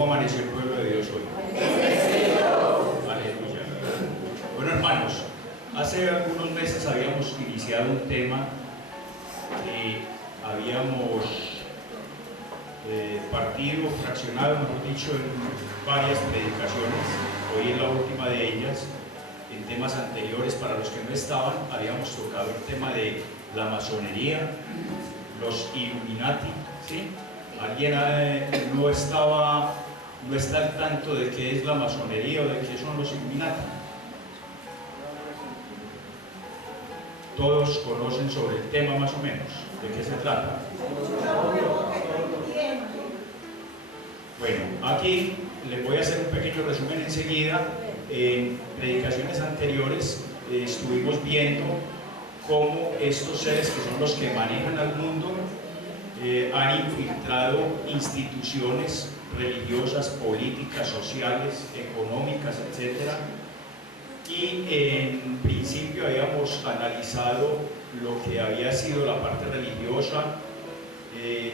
¿Cómo amaneció el pueblo de Dios hoy? Aleluya. Bueno, hermanos, hace algunos meses habíamos iniciado un tema que habíamos partido, fraccionado, mejor dicho, en varias predicaciones. Hoy es la última de ellas. En temas anteriores, para los que no estaban, habíamos tocado el tema de la masonería, los Illuminati, ¿sí? ¿Alguien no está al tanto de qué es la masonería o de qué son los Illuminati? Todos conocen sobre el tema más o menos, ¿de qué se trata? Bueno, aquí les voy a hacer un pequeño resumen enseguida. En predicaciones anteriores estuvimos viendo cómo estos seres, que son los que manejan al mundo, han infiltrado instituciones religiosas, políticas, sociales, económicas, etc. Y en principio habíamos analizado lo que había sido la parte religiosa,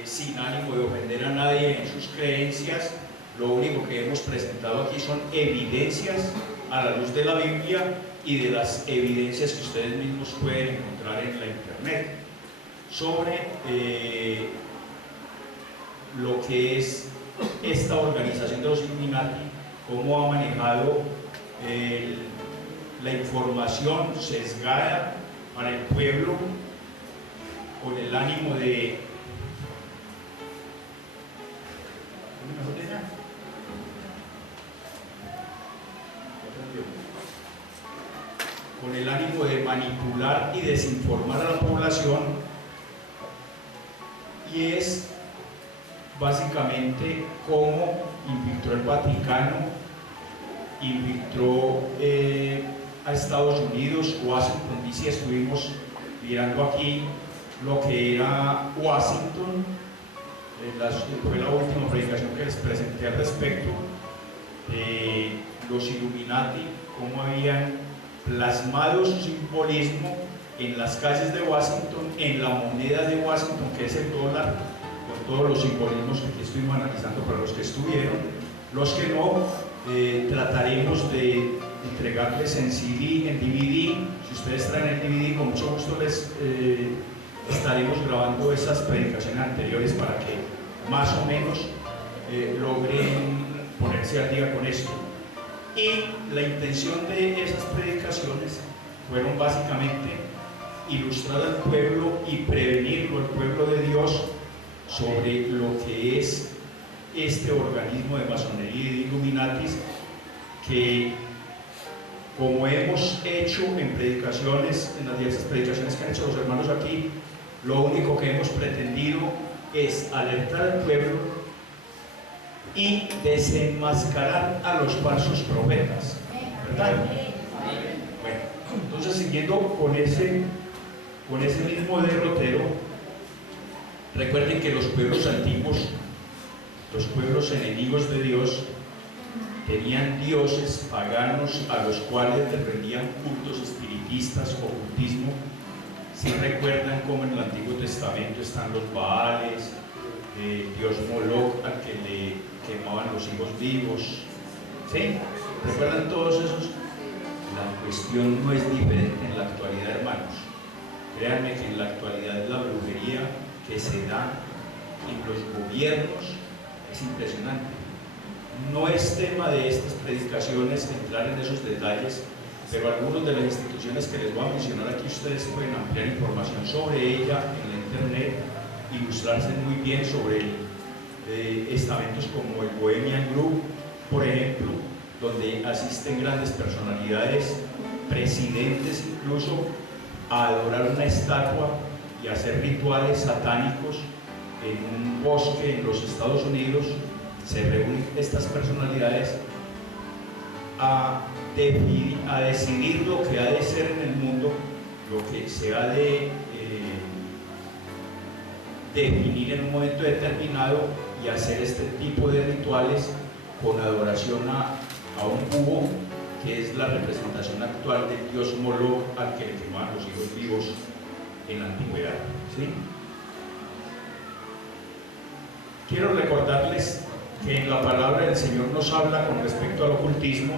sin ánimo de ofender a nadie en sus creencias. Lo único que hemos presentado aquí son evidencias a la luz de la Biblia y de las evidencias que ustedes mismos pueden encontrar en la internet sobre lo que es esta organización de los Illuminati, cómo ha manejado la información sesgada para el pueblo con el ánimo de manipular y desinformar a la población, y es básicamente cómo infiltró el Vaticano, infiltró a Estados Unidos, Washington DC. Estuvimos mirando aquí lo que era Washington, fue la última predicación que les presenté al respecto, los Illuminati, cómo habían plasmado su simbolismo en las calles de Washington, en la moneda de Washington, que es el dólar, con todos los simbolismos que aquí estuvimos analizando para los que estuvieron. Los que no, trataremos de entregarles en CD, en DVD. Si ustedes traen el DVD, con mucho gusto les estaremos grabando esas predicaciones anteriores para que más o menos logren ponerse al día con esto. Y la intención de esas predicaciones fueron básicamente ilustrar al pueblo y prevenirlo, al pueblo de Dios, sobre lo que es este organismo de masonería y de Illuminatis, que, como hemos hecho en predicaciones, en las diversas predicaciones que han hecho los hermanos aquí, lo único que hemos pretendido es alertar al pueblo y desenmascarar a los falsos profetas, ¿verdad? Bueno, entonces, siguiendo con ese mismo derrotero, recuerden que los pueblos antiguos, los pueblos enemigos de Dios, tenían dioses paganos a los cuales les rendían cultos espiritistas, ocultismo. Si recuerdan cómo en el Antiguo Testamento están los Baales, Dios Moloch, al que le quemaban los hijos vivos, ¿sí? ¿Recuerdan todos esos? La cuestión no es diferente en la actualidad, hermanos. Créanme que en la actualidad la brujería que se da en los gobiernos es impresionante. No es tema de estas predicaciones entrar en esos detalles, pero algunas de las instituciones que les voy a mencionar aquí, ustedes pueden ampliar información sobre ella en la internet, ilustrarse muy bien sobre estamentos como el Bohemian Group, por ejemplo, donde asisten grandes personalidades, presidentes incluso, a adorar una estatua y a hacer rituales satánicos en un bosque en los Estados Unidos. Se reúnen estas personalidades a decidir lo que ha de ser en el mundo, lo que se ha de definir en un momento determinado, y hacer este tipo de rituales con adoración a un búho, que es la representación actual del dios Moloch, al que le quemaban los hijos vivos en la antigüedad, ¿sí? Quiero recordarles que en la palabra del Señor nos habla con respecto al ocultismo,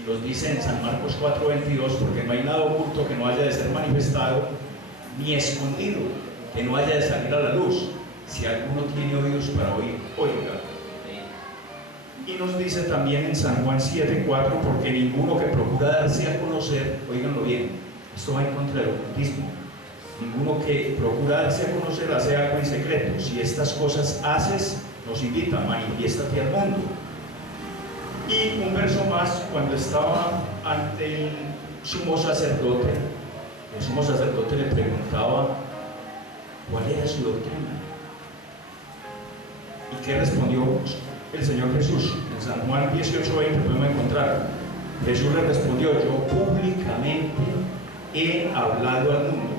y nos dice en San Marcos 4:22, porque no hay nada oculto que no haya de ser manifestado, ni escondido que no haya de salir a la luz. Si alguno tiene oídos para oír, oiga. Y nos dice también en San Juan 7:4, porque ninguno que procura darse a conocer, óiganlo bien, esto va en contra del ocultismo, ninguno que procura darse a conocer hace algo en secreto. Si estas cosas haces, nos invita, manifiéstate al mundo. Y un verso más, cuando estaba ante el sumo sacerdote le preguntaba cuál era su doctrina. ¿Y qué respondió el Señor Jesús? En San Juan 18:20 podemos encontrar. Jesús le respondió: yo públicamente he hablado al mundo.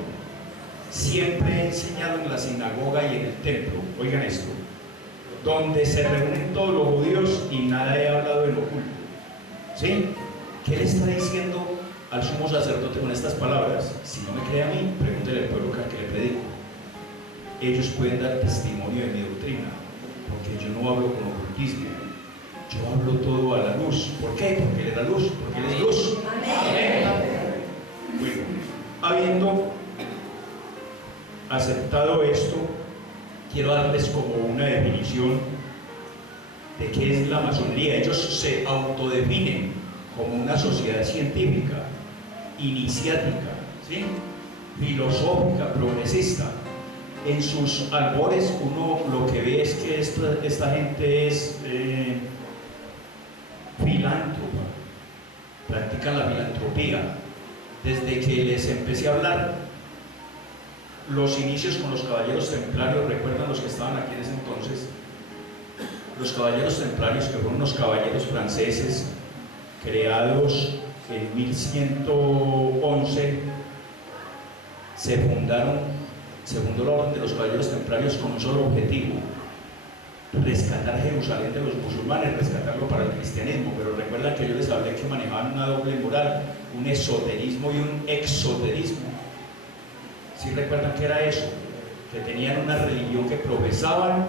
Siempre he enseñado en la sinagoga y en el templo. Oigan esto, donde se reúnen todos los judíos, y nada he hablado en oculto. ¿Sí? ¿Qué le está diciendo al sumo sacerdote con estas palabras? Si no me cree a mí, pregúntele al pueblo que le predico. Ellos pueden dar testimonio de mi doctrina, porque yo no hablo con ocultismo, yo hablo todo a la luz. ¿Por qué? Porque Él es la luz, porque Él es luz. Amén. Bueno, habiendo aceptado esto, quiero darles como una definición de qué es la masonería. Ellos se autodefinen como una sociedad científica, iniciática, ¿sí?, filosófica, progresista. En sus albores uno lo que ve es que esta gente es filántropa, practican la filantropía. Desde que les empecé a hablar, los inicios con los caballeros templarios, recuerdan los que estaban aquí en ese entonces, los caballeros templarios, que fueron unos caballeros franceses creados en 1111, se fundó la orden de los caballeros templarios con un solo objetivo: rescatar Jerusalén de los musulmanes, rescatarlo para el cristianismo. Pero recuerdan que yo les hablé que manejaban una doble moral, un esoterismo y un exoterismo. ¿Sí recuerdan qué era eso? Que tenían una religión que profesaban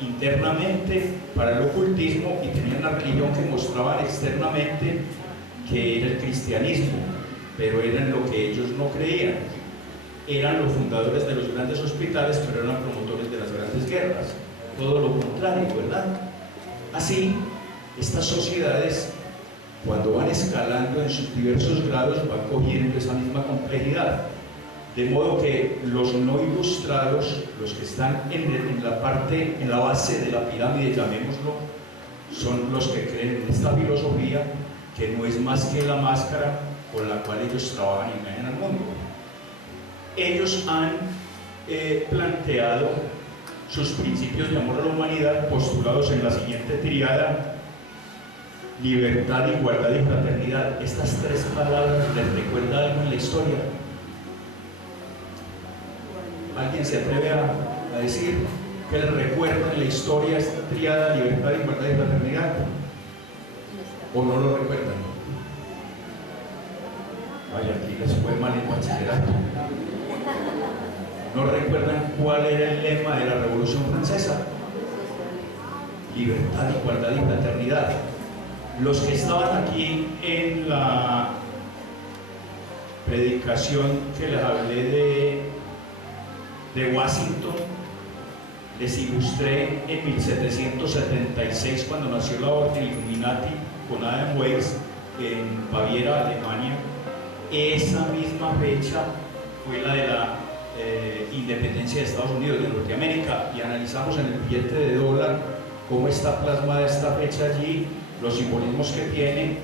internamente para el ocultismo, y tenían una religión que mostraban externamente, que era el cristianismo, pero era en lo que ellos no creían. Eran los fundadores de los grandes hospitales, pero eran promotores de las grandes guerras. Todo lo contrario, ¿verdad? Así, estas sociedades, cuando van escalando en sus diversos grados, van cogiendo esa misma complejidad. De modo que los no ilustrados, los que están en la base de la pirámide, llamémoslo, son los que creen en esta filosofía, que no es más que la máscara con la cual ellos trabajan y engañan al mundo. Ellos han planteado sus principios de amor a la humanidad, postulados en la siguiente tríada: libertad, igualdad y fraternidad. Estas tres palabras les recuerda algo en la historia. ¿Alguien se atreve a decir qué les recuerda en la historia esta tríada: libertad, igualdad y fraternidad? ¿O no lo recuerdan? Vaya, aquí les fue mal en bachillerato. ¿No recuerdan cuál era el lema de la Revolución Francesa? Libertad, igualdad y fraternidad. Los que estaban aquí en la predicación que les hablé de Washington, les ilustré en 1776, cuando nació la Orden Illuminati con Adam Weiss en Baviera, Alemania. Esa misma fecha fue la de la independencia de Estados Unidos, de Norteamérica, y analizamos en el billete de dólar cómo está plasmada esta fecha allí, los simbolismos que tiene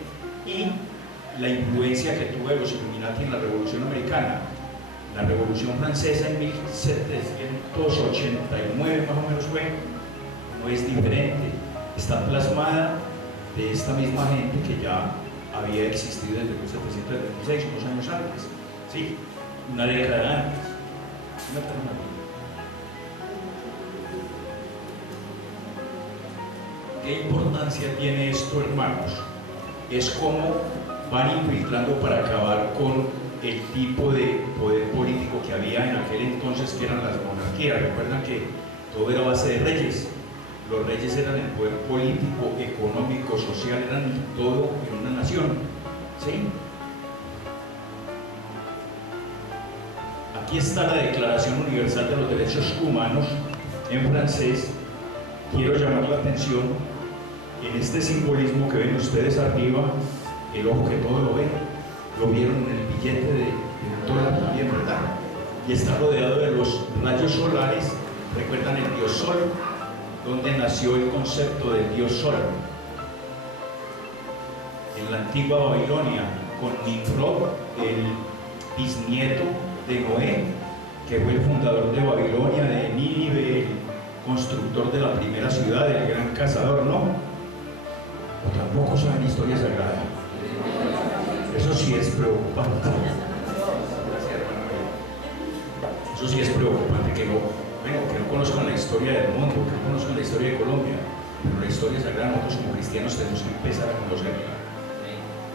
y la influencia que tuvo de los Illuminati en la Revolución Americana. La Revolución Francesa en 1789 más o menos fue, no es diferente, está plasmada de esta misma gente que ya había existido desde 1776, unos años antes, ¿sí? Una década antes. ¿Qué importancia tiene esto, hermanos? Es como van infiltrando para acabar con el tipo de poder político que había en aquel entonces, que eran las monarquías. Recuerdan que todo era base de reyes. Los reyes eran el poder político, económico, social, eran todo en una nación. ¿Sí? Aquí está la Declaración Universal de los Derechos Humanos en francés. Quiero llamar la atención en este simbolismo que ven ustedes arriba, el ojo que todo lo ve. Lo vieron en el billete de dólar también, ¿verdad? Y está rodeado de los rayos solares. Recuerdan el dios Sol, donde nació el concepto del dios Sol. En la antigua Babilonia, con Nimrod, el bisnieto de Noé, que fue el fundador de Babilonia, de Nínive, el constructor de la primera ciudad, el gran cazador, ¿no? O tampoco saben historia sagrada. Eso sí es preocupante. Eso sí es preocupante que no conozcan la historia del mundo, que no conozcan la historia de Colombia, pero la historia sagrada nosotros como cristianos tenemos que empezar a conocerla.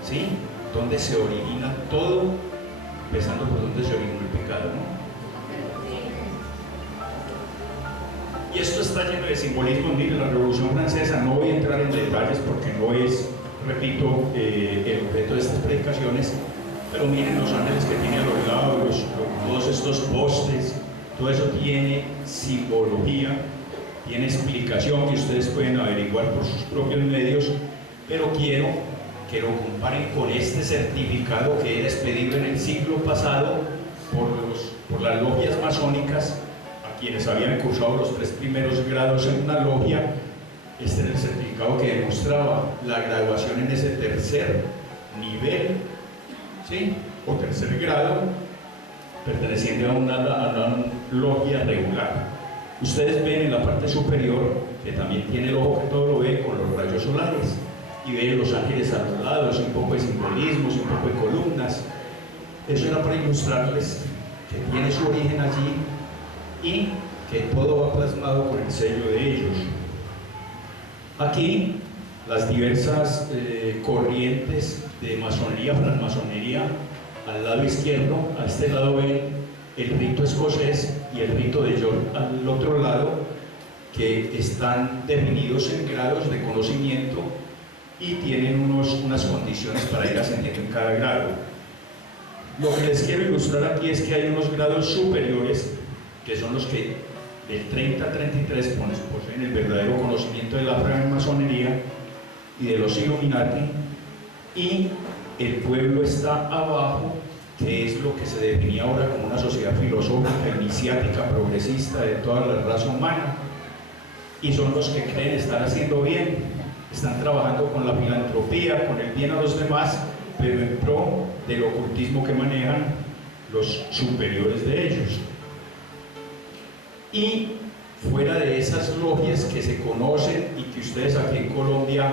¿Sí? ¿Dónde se origina todo? Empezando por dónde se origina el pecado, ¿no? Y esto está lleno de simbolismo. Miren, la Revolución Francesa, no voy a entrar en detalles porque no es, repito, el objeto de estas predicaciones, pero miren los ángeles que tiene a los lados, todos estos postes, todo eso tiene simbología, tiene explicación que ustedes pueden averiguar por sus propios medios, pero quiero que lo comparen con este certificado que era expedido en el siglo pasado por las logias masónicas, a quienes habían cursado los 3 primeros grados en una logia. Este era el certificado que demostraba la graduación en ese tercer nivel, ¿sí? O tercer grado, perteneciente a una logia regular. Ustedes ven en la parte superior, que también tiene el ojo que todo lo ve, con los rayos solares, y ven los ángeles a los lados, un poco de simbolismos, un poco de columnas. Eso era para ilustrarles que tiene su origen allí y que todo va plasmado con el sello de ellos. Aquí las diversas corrientes de masonería, francmasonería. Al lado izquierdo, a este lado ven el rito escocés y el rito de York al otro lado, que están definidos en grados de conocimiento y tienen unas condiciones para ir ascendiendo en cada grado. Lo que les quiero ilustrar aquí es que hay unos grados superiores, que son los que del 30 al 33 poseen el verdadero conocimiento de la francmasonería y de los Illuminati, y el pueblo está abajo, que es lo que se definía ahora como una sociedad filosófica, iniciática, progresista de toda la raza humana, y son los que creen estar haciendo bien, están trabajando con la filantropía, con el bien a los demás, pero en pro del ocultismo que manejan los superiores de ellos. Y fuera de esas logias que se conocen y que ustedes aquí en Colombia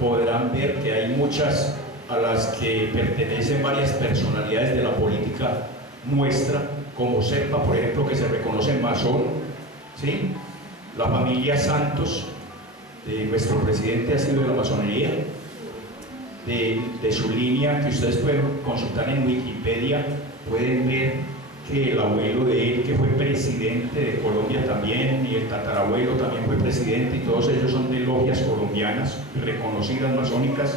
podrán ver que hay muchas a las que pertenecen varias personalidades de la política nuestra, como Serpa, por ejemplo, que se reconoce masón, ¿sí? La familia Santos, de nuestro presidente, ha sido de la masonería, de su línea, que ustedes pueden consultar en Wikipedia, pueden ver que el abuelo de él, que fue presidente de Colombia también, y el tatarabuelo también fue presidente, y todos ellos son de logias colombianas, reconocidas masónicas.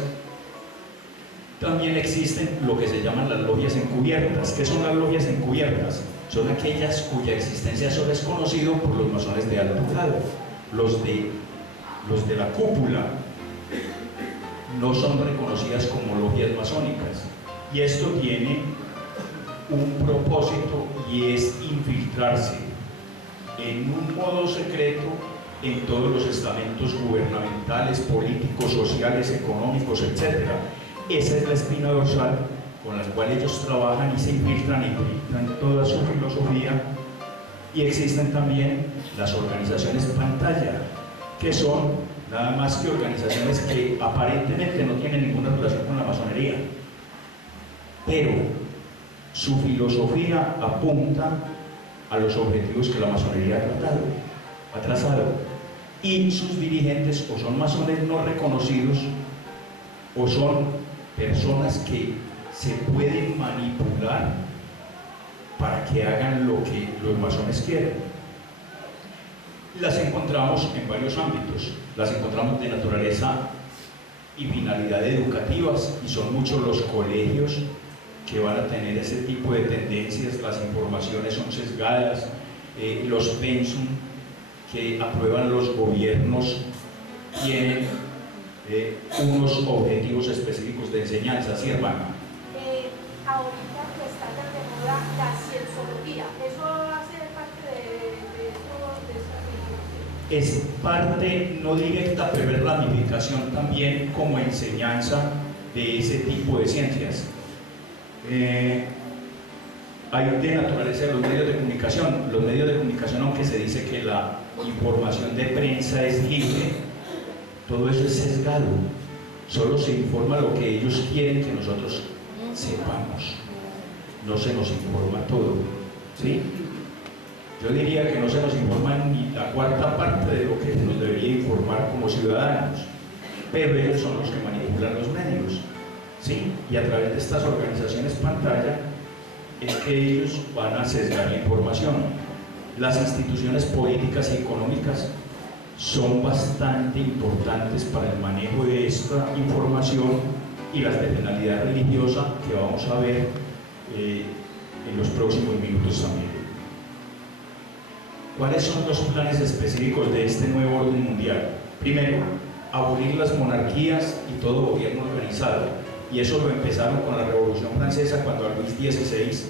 También existen lo que se llaman las logias encubiertas. ¿Qué son las logias encubiertas? Son aquellas cuya existencia solo es conocido por los masones de alto grado. Los de la cúpula no son reconocidas como logias masónicas. Y esto tiene un propósito, y es infiltrarse en un modo secreto en todos los estamentos gubernamentales, políticos, sociales, económicos, etc. Esa es la espina dorsal con la cual ellos trabajan y se infiltran toda su filosofía. Y existen también las organizaciones pantalla, que son nada más que organizaciones que aparentemente no tienen ninguna relación con la masonería, pero su filosofía apunta a los objetivos que la masonería ha trazado, y sus dirigentes o son masones no reconocidos o son personas que se pueden manipular para que hagan lo que los masones quieren. las encontramos en varios ámbitos. Las encontramos de naturaleza y finalidad educativas, y son muchos los colegios que van a tener ese tipo de tendencias. Las informaciones son sesgadas, los pensum que aprueban los gobiernos tienen unos objetivos específicos de enseñanza, ¿sí, hermano? Ahorita que está tan de moda la cienciología, ¿eso hace parte de esa Es parte no directa, pero es ramificación también como enseñanza de ese tipo de ciencias. Hay de naturaleza de los medios de comunicación. Los medios de comunicación, aunque se dice que la información de prensa es libre, todo eso es sesgado. Solo se informa lo que ellos quieren que nosotros sepamos. No se nos informa todo, ¿sí? Yo diría que no se nos informa ni la cuarta parte de lo que nos debería informar como ciudadanos, pero ellos son los que manipulan los medios, ¿sí? Y a través de estas organizaciones pantalla es que ellos van a sesgar la información. Las instituciones políticas y económicas son bastante importantes para el manejo de esta información, y las de finalidad religiosa, que vamos a ver en los próximos minutos también. ¿Cuáles son los planes específicos de este nuevo orden mundial? Primero, abolir las monarquías y todo gobierno organizado. Y eso lo empezaron con la Revolución Francesa, cuando a Luis XVI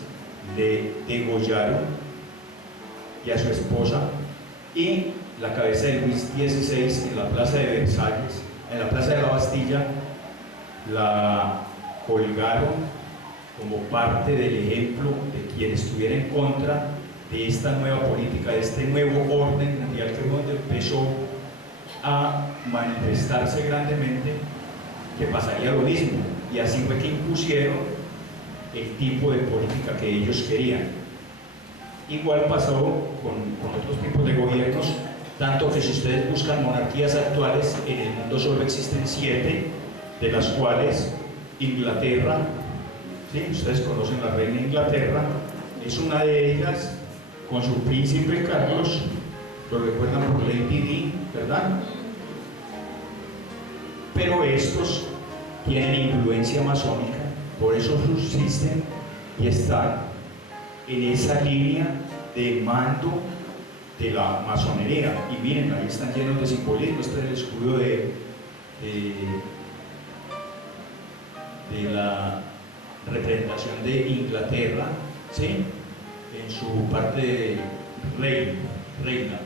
le degollaron, y a su esposa, y la cabeza de Luis XVI en la plaza de Versalles, en la plaza de la Bastilla, la colgaron como parte del ejemplo de quien estuviera en contra de esta nueva política, de este nuevo orden mundial, que es donde empezó a manifestarse grandemente que pasaría lo mismo, y así fue que impusieron el tipo de política que ellos querían. Igual pasó con otros tipos de gobiernos, tanto que si ustedes buscan monarquías actuales, en el mundo solo existen 7, de las cuales Inglaterra, ¿sí? Ustedes conocen la reina de Inglaterra, es una de ellas, con su príncipe Carlos, lo recuerdan por Lady Di, ¿verdad? Pero estos tienen influencia masónica, por eso subsisten y están en esa línea de mando de la masonería. Y miren, ahí están llenos de simbolismo. Este es el escudo de la representación de Inglaterra, ¿sí? En su parte de reina.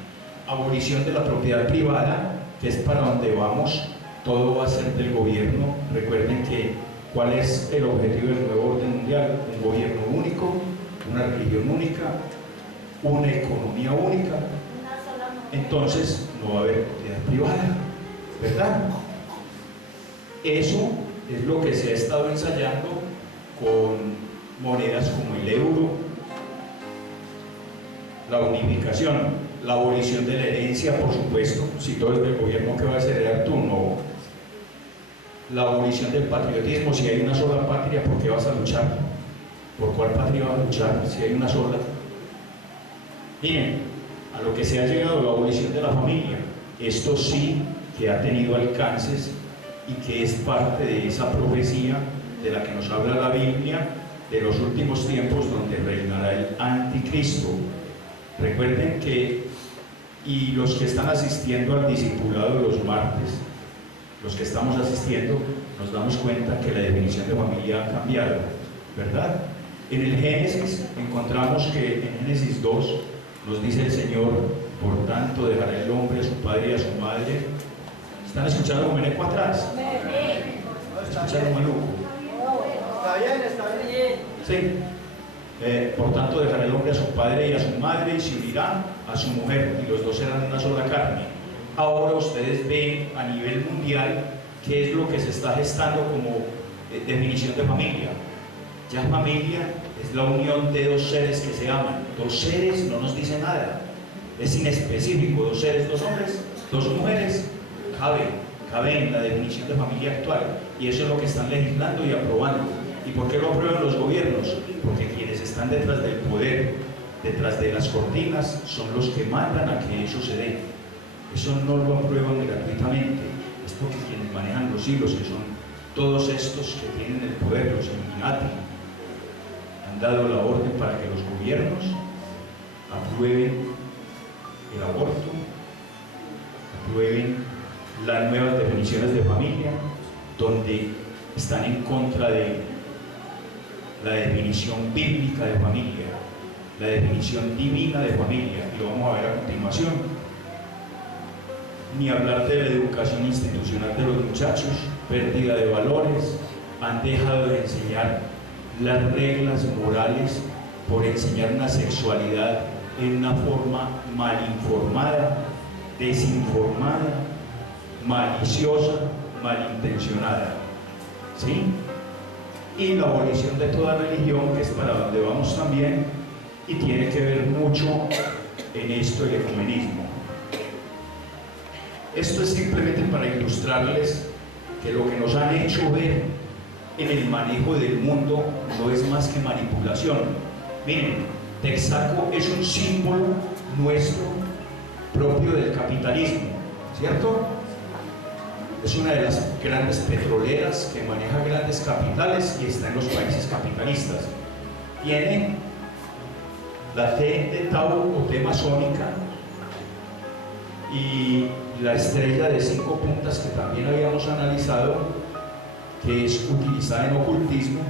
Abolición de la propiedad privada, que es para donde vamos. Todo va a ser del gobierno. Recuerden que ¿cuál es el objetivo del nuevo orden mundial? Un gobierno único, una religión única, una economía única. Entonces no va a haber propiedad privada, ¿verdad? Eso es lo que se ha estado ensayando con monedas como el euro, la unificación, la abolición de la herencia, por supuesto. Si todo es del gobierno, ¿qué va a heredar tú? No. La abolición del patriotismo. Si hay una sola patria, ¿por qué vas a luchar? ¿Por cuál patria vas a luchar si hay una sola? Miren, a lo que se ha llegado, la abolición de la familia. Esto sí que ha tenido alcances y que es parte de esa profecía de la que nos habla la Biblia, de los últimos tiempos, donde reinará el anticristo. Recuerden que, y los que están asistiendo al discipulado de los martes, los que estamos asistiendo, nos damos cuenta que la definición de familia ha cambiado, ¿verdad? En el Génesis encontramos que en Génesis 2 nos dice el Señor: por tanto dejará el hombre a su padre y a su madre. ¿Están escuchando como eco atrás? ¿Escucharon maluco? Está bien. Sí. Por tanto dejará el hombre a su padre y a su madre y se unirá a su mujer, y los dos serán una sola carne. Ahora ustedes ven a nivel mundial qué es lo que se está gestando como definición de familia. Ya familia es la unión de dos seres que se aman. Dos seres no nos dice nada, es inespecífico. Dos seres, dos hombres, dos mujeres, cabe en la definición de familia actual, y eso es lo que están legislando y aprobando. ¿Y por qué lo aprueban los gobiernos? Porque quienes están detrás del poder detrás de las cortinas son los que mandan a que eso se dé. Eso no lo aprueban gratuitamente, es porque quienes manejan los hilos, que son todos estos que tienen el poder, los Illuminati, han dado la orden para que los gobiernos aprueben el aborto, aprueben las nuevas definiciones de familia, donde están en contra de la definición bíblica de familia, la definición divina de familia, y lo vamos a ver a continuación. Ni hablar de la educación institucional de los muchachos, pérdida de valores, han dejado de enseñar las reglas morales por enseñar una sexualidad en una forma mal informada, desinformada, maliciosa, malintencionada, ¿sí? Y la abolición de toda religión, que es para donde vamos también, y tiene que ver mucho en esto el ecumenismo. Esto es simplemente para ilustrarles que lo que nos han hecho ver en el manejo del mundo no es más que manipulación. Miren, Texaco es un símbolo nuestro propio del capitalismo, ¿cierto? Es una de las grandes petroleras que maneja grandes capitales y está en los países capitalistas. Tiene la T de Tau o T masónica y la estrella de 5 puntas que también habíamos analizado, que es utilizada en ocultismo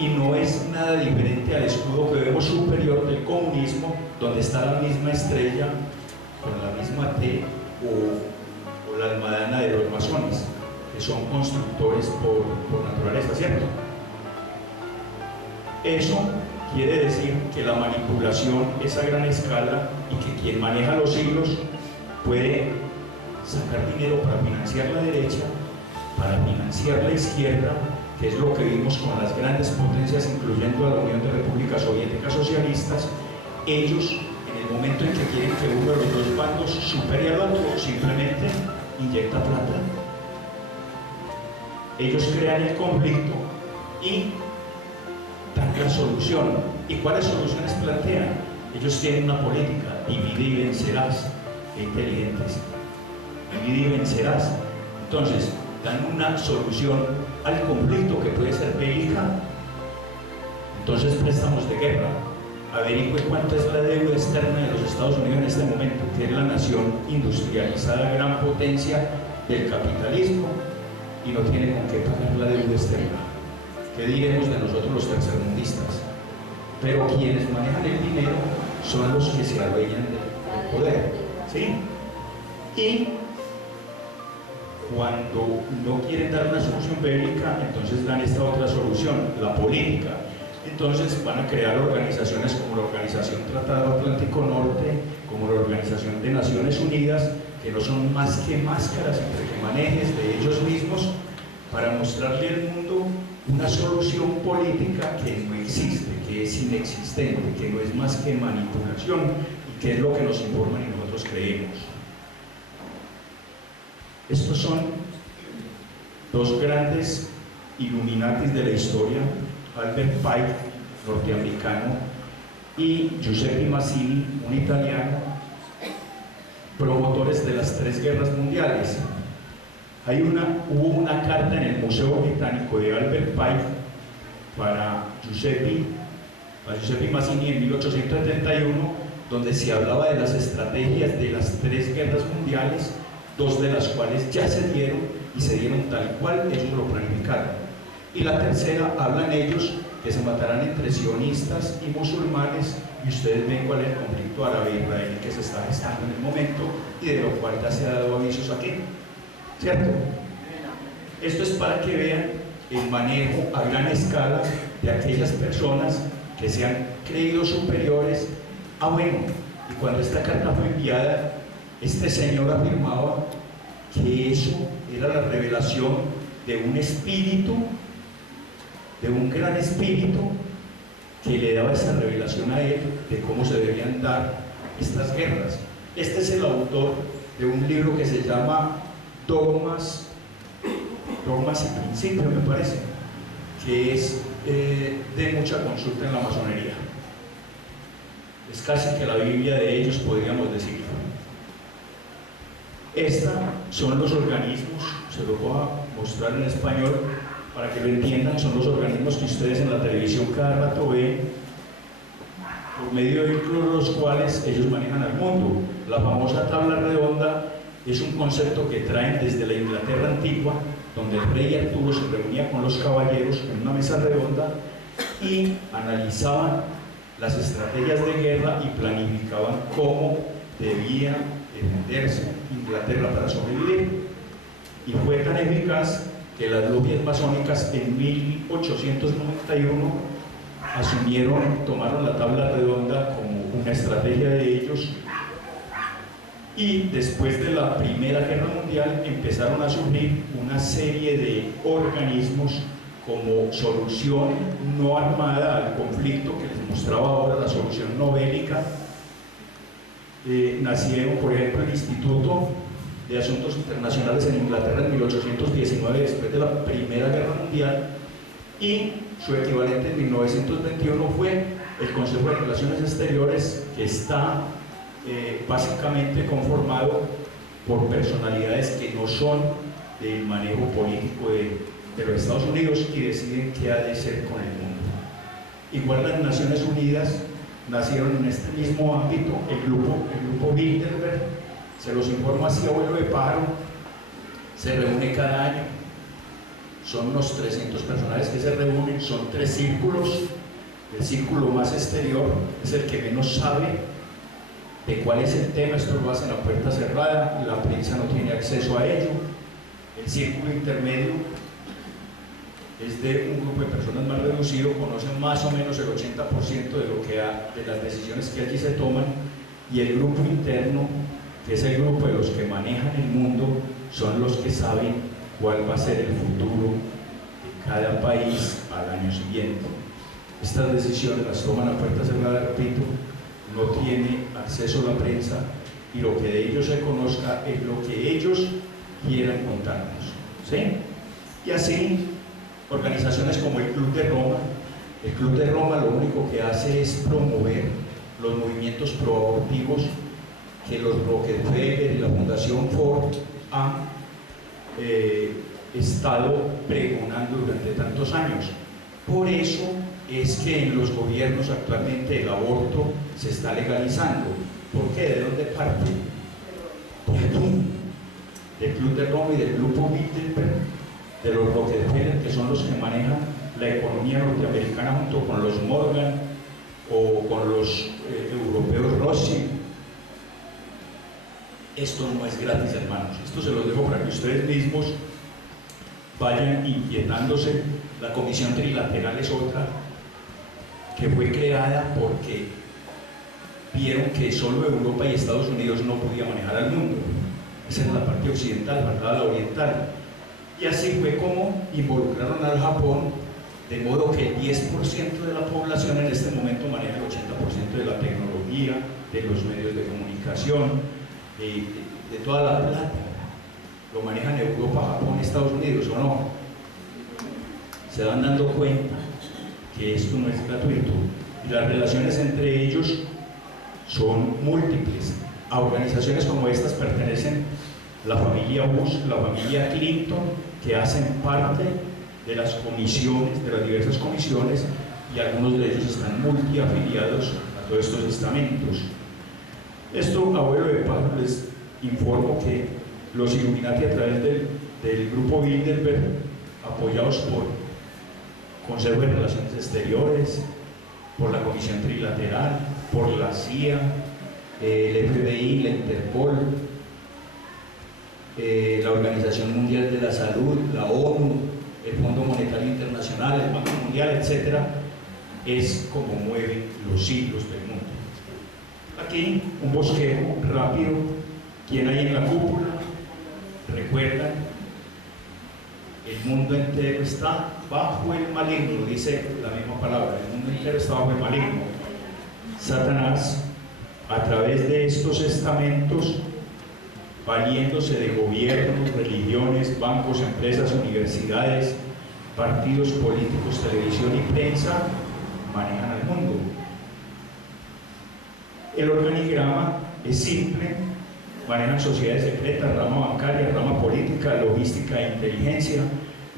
y no es nada diferente al escudo que vemos superior del comunismo, donde está la misma estrella con la misma T o la almadana de los masones, que son constructores por naturaleza, ¿cierto? Eso quiere decir que la manipulación es a gran escala y que quien maneja los hilos puede sacar dinero para financiar la derecha, para financiar la izquierda, que es lo que vimos con las grandes potencias, incluyendo a la Unión de Repúblicas Soviéticas Socialistas. Ellos, en el momento en que quieren que uno de los dos bandos supere al otro, simplemente inyecta plata. Ellos crean el conflicto y dan la solución. ¿Y cuáles soluciones plantean? Ellos tienen una política: divide y vencerás. Qué inteligentes. Divide y vencerás. Entonces, dan una solución al conflicto que puede ser bélica. Entonces, préstamos de guerra. Averigüe cuánto es la deuda externa de los Estados Unidos en este momento, que es la nación industrializada, gran potencia del capitalismo, y no tiene con qué pagar la deuda externa. ¿Qué diremos de nosotros los tercermundistas? Pero quienes manejan el dinero son los que se adueñan del poder, ¿sí? Y cuando no quieren dar una solución bélica, entonces dan esta otra solución, la política. Entonces van a crear organizaciones como la Organización Tratado Atlántico Norte, como la Organización de Naciones Unidas, que no son más que máscaras entre que manejes de ellos mismos para mostrarle al mundo una solución política que no existe, que es inexistente, que no es más que manipulación y que es lo que nos informan y nosotros creemos. Estos son dos grandes Illuminatis de la historia, Albert Pike, norteamericano, y Giuseppe Mazzini, un italiano, promotores de las 3 guerras mundiales. Hubo una carta en el Museo Británico de Albert Pike para Giuseppe Mazzini en 1871, donde se hablaba de las estrategias de las 3 guerras mundiales, 2 de las cuales ya se dieron y se dieron tal cual ellos lo planificaron. Y la tercera, hablan ellos que se matarán entre sionistas y musulmanes, y ustedes ven cuál es el conflicto árabe-israelí que se está gestando en el momento y de lo cual ya se ha dado avisos aquí, ¿cierto? Esto es para que vean el manejo a gran escala de aquellas personas que se han creído superiores. Bueno, y cuando esta carta fue enviada, este señor afirmaba que eso era la revelación de un espíritu, de un gran espíritu que le daba esa revelación a él de cómo se debían dar estas guerras. Este es el autor de un libro que se llama Dogmas y Principios, me parece, que es de mucha consulta en la masonería. Es casi que la Biblia de ellos, podríamos decir. Estos son los organismos, se los voy a mostrar en español para que lo entiendan, son los organismos que ustedes en la televisión cada rato ven, por medio de los cuales ellos manejan al mundo. La famosa tabla redonda es un concepto que traen desde la Inglaterra antigua, donde el rey Arturo se reunía con los caballeros en una mesa redonda y analizaban las estrategias de guerra y planificaban cómo debía defenderse Inglaterra para sobrevivir. Y fue tan eficaz que las logias masónicas en 1891 tomaron la tabla redonda como una estrategia de ellos, y después de la Primera Guerra Mundial empezaron a surgir una serie de organismos como solución no armada al conflicto que les mostraba ahora, la solución no bélica. Nacieron, por ejemplo, el Instituto de Asuntos Internacionales en Inglaterra en 1819, después de la Primera Guerra Mundial, y su equivalente en 1921 fue el Consejo de Relaciones Exteriores, que está básicamente conformado por personalidades que no son del manejo político de los Estados Unidos y deciden qué ha de ser con el mundo. Igual las Naciones Unidas nacieron en este mismo ámbito, el grupo Bilderberg, se los informo así a vuelo de pájaro, se reúne cada año, son unos 300 personajes que se reúnen, son 3 círculos. El círculo más exterior es el que menos sabe de cuál es el tema, esto lo hacen a puerta cerrada, la prensa no tiene acceso a ello. El círculo intermedio es de un grupo de personas más reducido, conocen más o menos el 80% de las decisiones que allí se toman, y el grupo interno, que es el grupo de los que manejan el mundo, son los que saben cuál va a ser el futuro de cada país al año siguiente. Estas decisiones las toman a puerta cerrada, repito, no tiene acceso a la prensa, y lo que de ellos se conozca es lo que ellos quieran contarnos, ¿sí? Y así, organizaciones como el Club de Roma. El Club de Roma lo único que hace es promover los movimientos proabortivos que los Rockefeller y la Fundación Ford han estado pregonando durante tantos años. Por eso es que en los gobiernos actualmente el aborto se está legalizando. ¿Por qué? ¿De dónde parte? De aquí, del Club de Roma y del grupo Bilderberg, de los Rockefeller, que son los que manejan la economía norteamericana junto con los Morgan o con los europeos Rothschild. Esto no es gratis, hermanos, esto se los dejo para que ustedes mismos vayan inquietándose. La Comisión Trilateral es otra, que fue creada porque vieron que solo Europa y Estados Unidos no podían manejar al mundo. Esa es la parte occidental, faltaba la oriental. Y así fue como involucraron al Japón, de modo que el 10% de la población en este momento maneja el 80% de la tecnología, de los medios de comunicación, de toda la plata. Lo manejan Europa, Japón, Estados Unidos, ¿o no? Se van dando cuenta que esto no es gratuito, y las relaciones entre ellos son múltiples. A organizaciones como estas pertenecen la familia Bush, la familia Clinton, que hacen parte de las comisiones, de las diversas comisiones, y algunos de ellos están multiafiliados a todos estos estamentos. Esto, a vuelo de pájaro, les informo que los Illuminati, a través del grupo Bilderberg, apoyados por Consejo de Relaciones Exteriores, por la Comisión Trilateral, por la CIA, el FBI, la Interpol, la Organización Mundial de la Salud, la ONU, el Fondo Monetario Internacional, el Banco Mundial, etc., es como mueven los hilos del mundo. Aquí un bosquejo rápido. ¿Quién hay en la cúpula? Recuerdan, el mundo entero está bajo el maligno, dice la misma palabra, el mundo entero está bajo el maligno. Satanás, a través de estos estamentos, valiéndose de gobiernos, religiones, bancos, empresas, universidades, partidos políticos, televisión y prensa, manejan al mundo. El organigrama es simple, manejan sociedades secretas, rama bancaria, rama política, logística e inteligencia,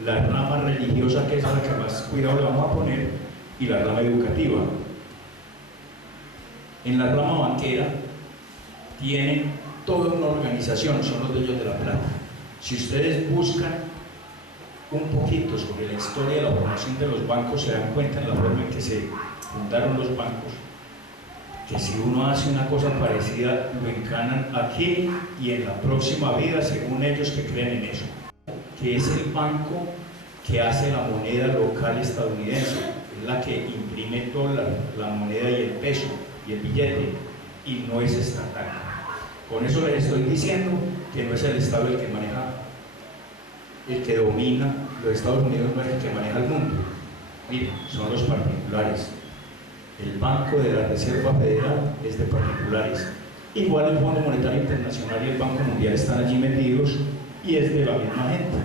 la rama religiosa, que es la que más cuidado le vamos a poner, y la rama educativa. En la rama banquera tienen toda una organización, son los dueños de la plata. Si ustedes buscan un poquito sobre la historia de la formación de los bancos, se dan cuenta en la forma en que se fundaron los bancos, que si uno hace una cosa parecida, lo encanan aquí y en la próxima vida, según ellos que creen en eso, que es el banco que hace la moneda local estadounidense, es la que imprime el dólar, la moneda y el peso y el billete, y no es estatal. Con eso les estoy diciendo que no es el Estado el que maneja, el que domina los Estados Unidos, no es el que maneja el mundo. Miren, son los particulares. El Banco de la Reserva Federal es de particulares. Igual el Fondo Monetario Internacional y el Banco Mundial están allí metidos y es de la misma gente.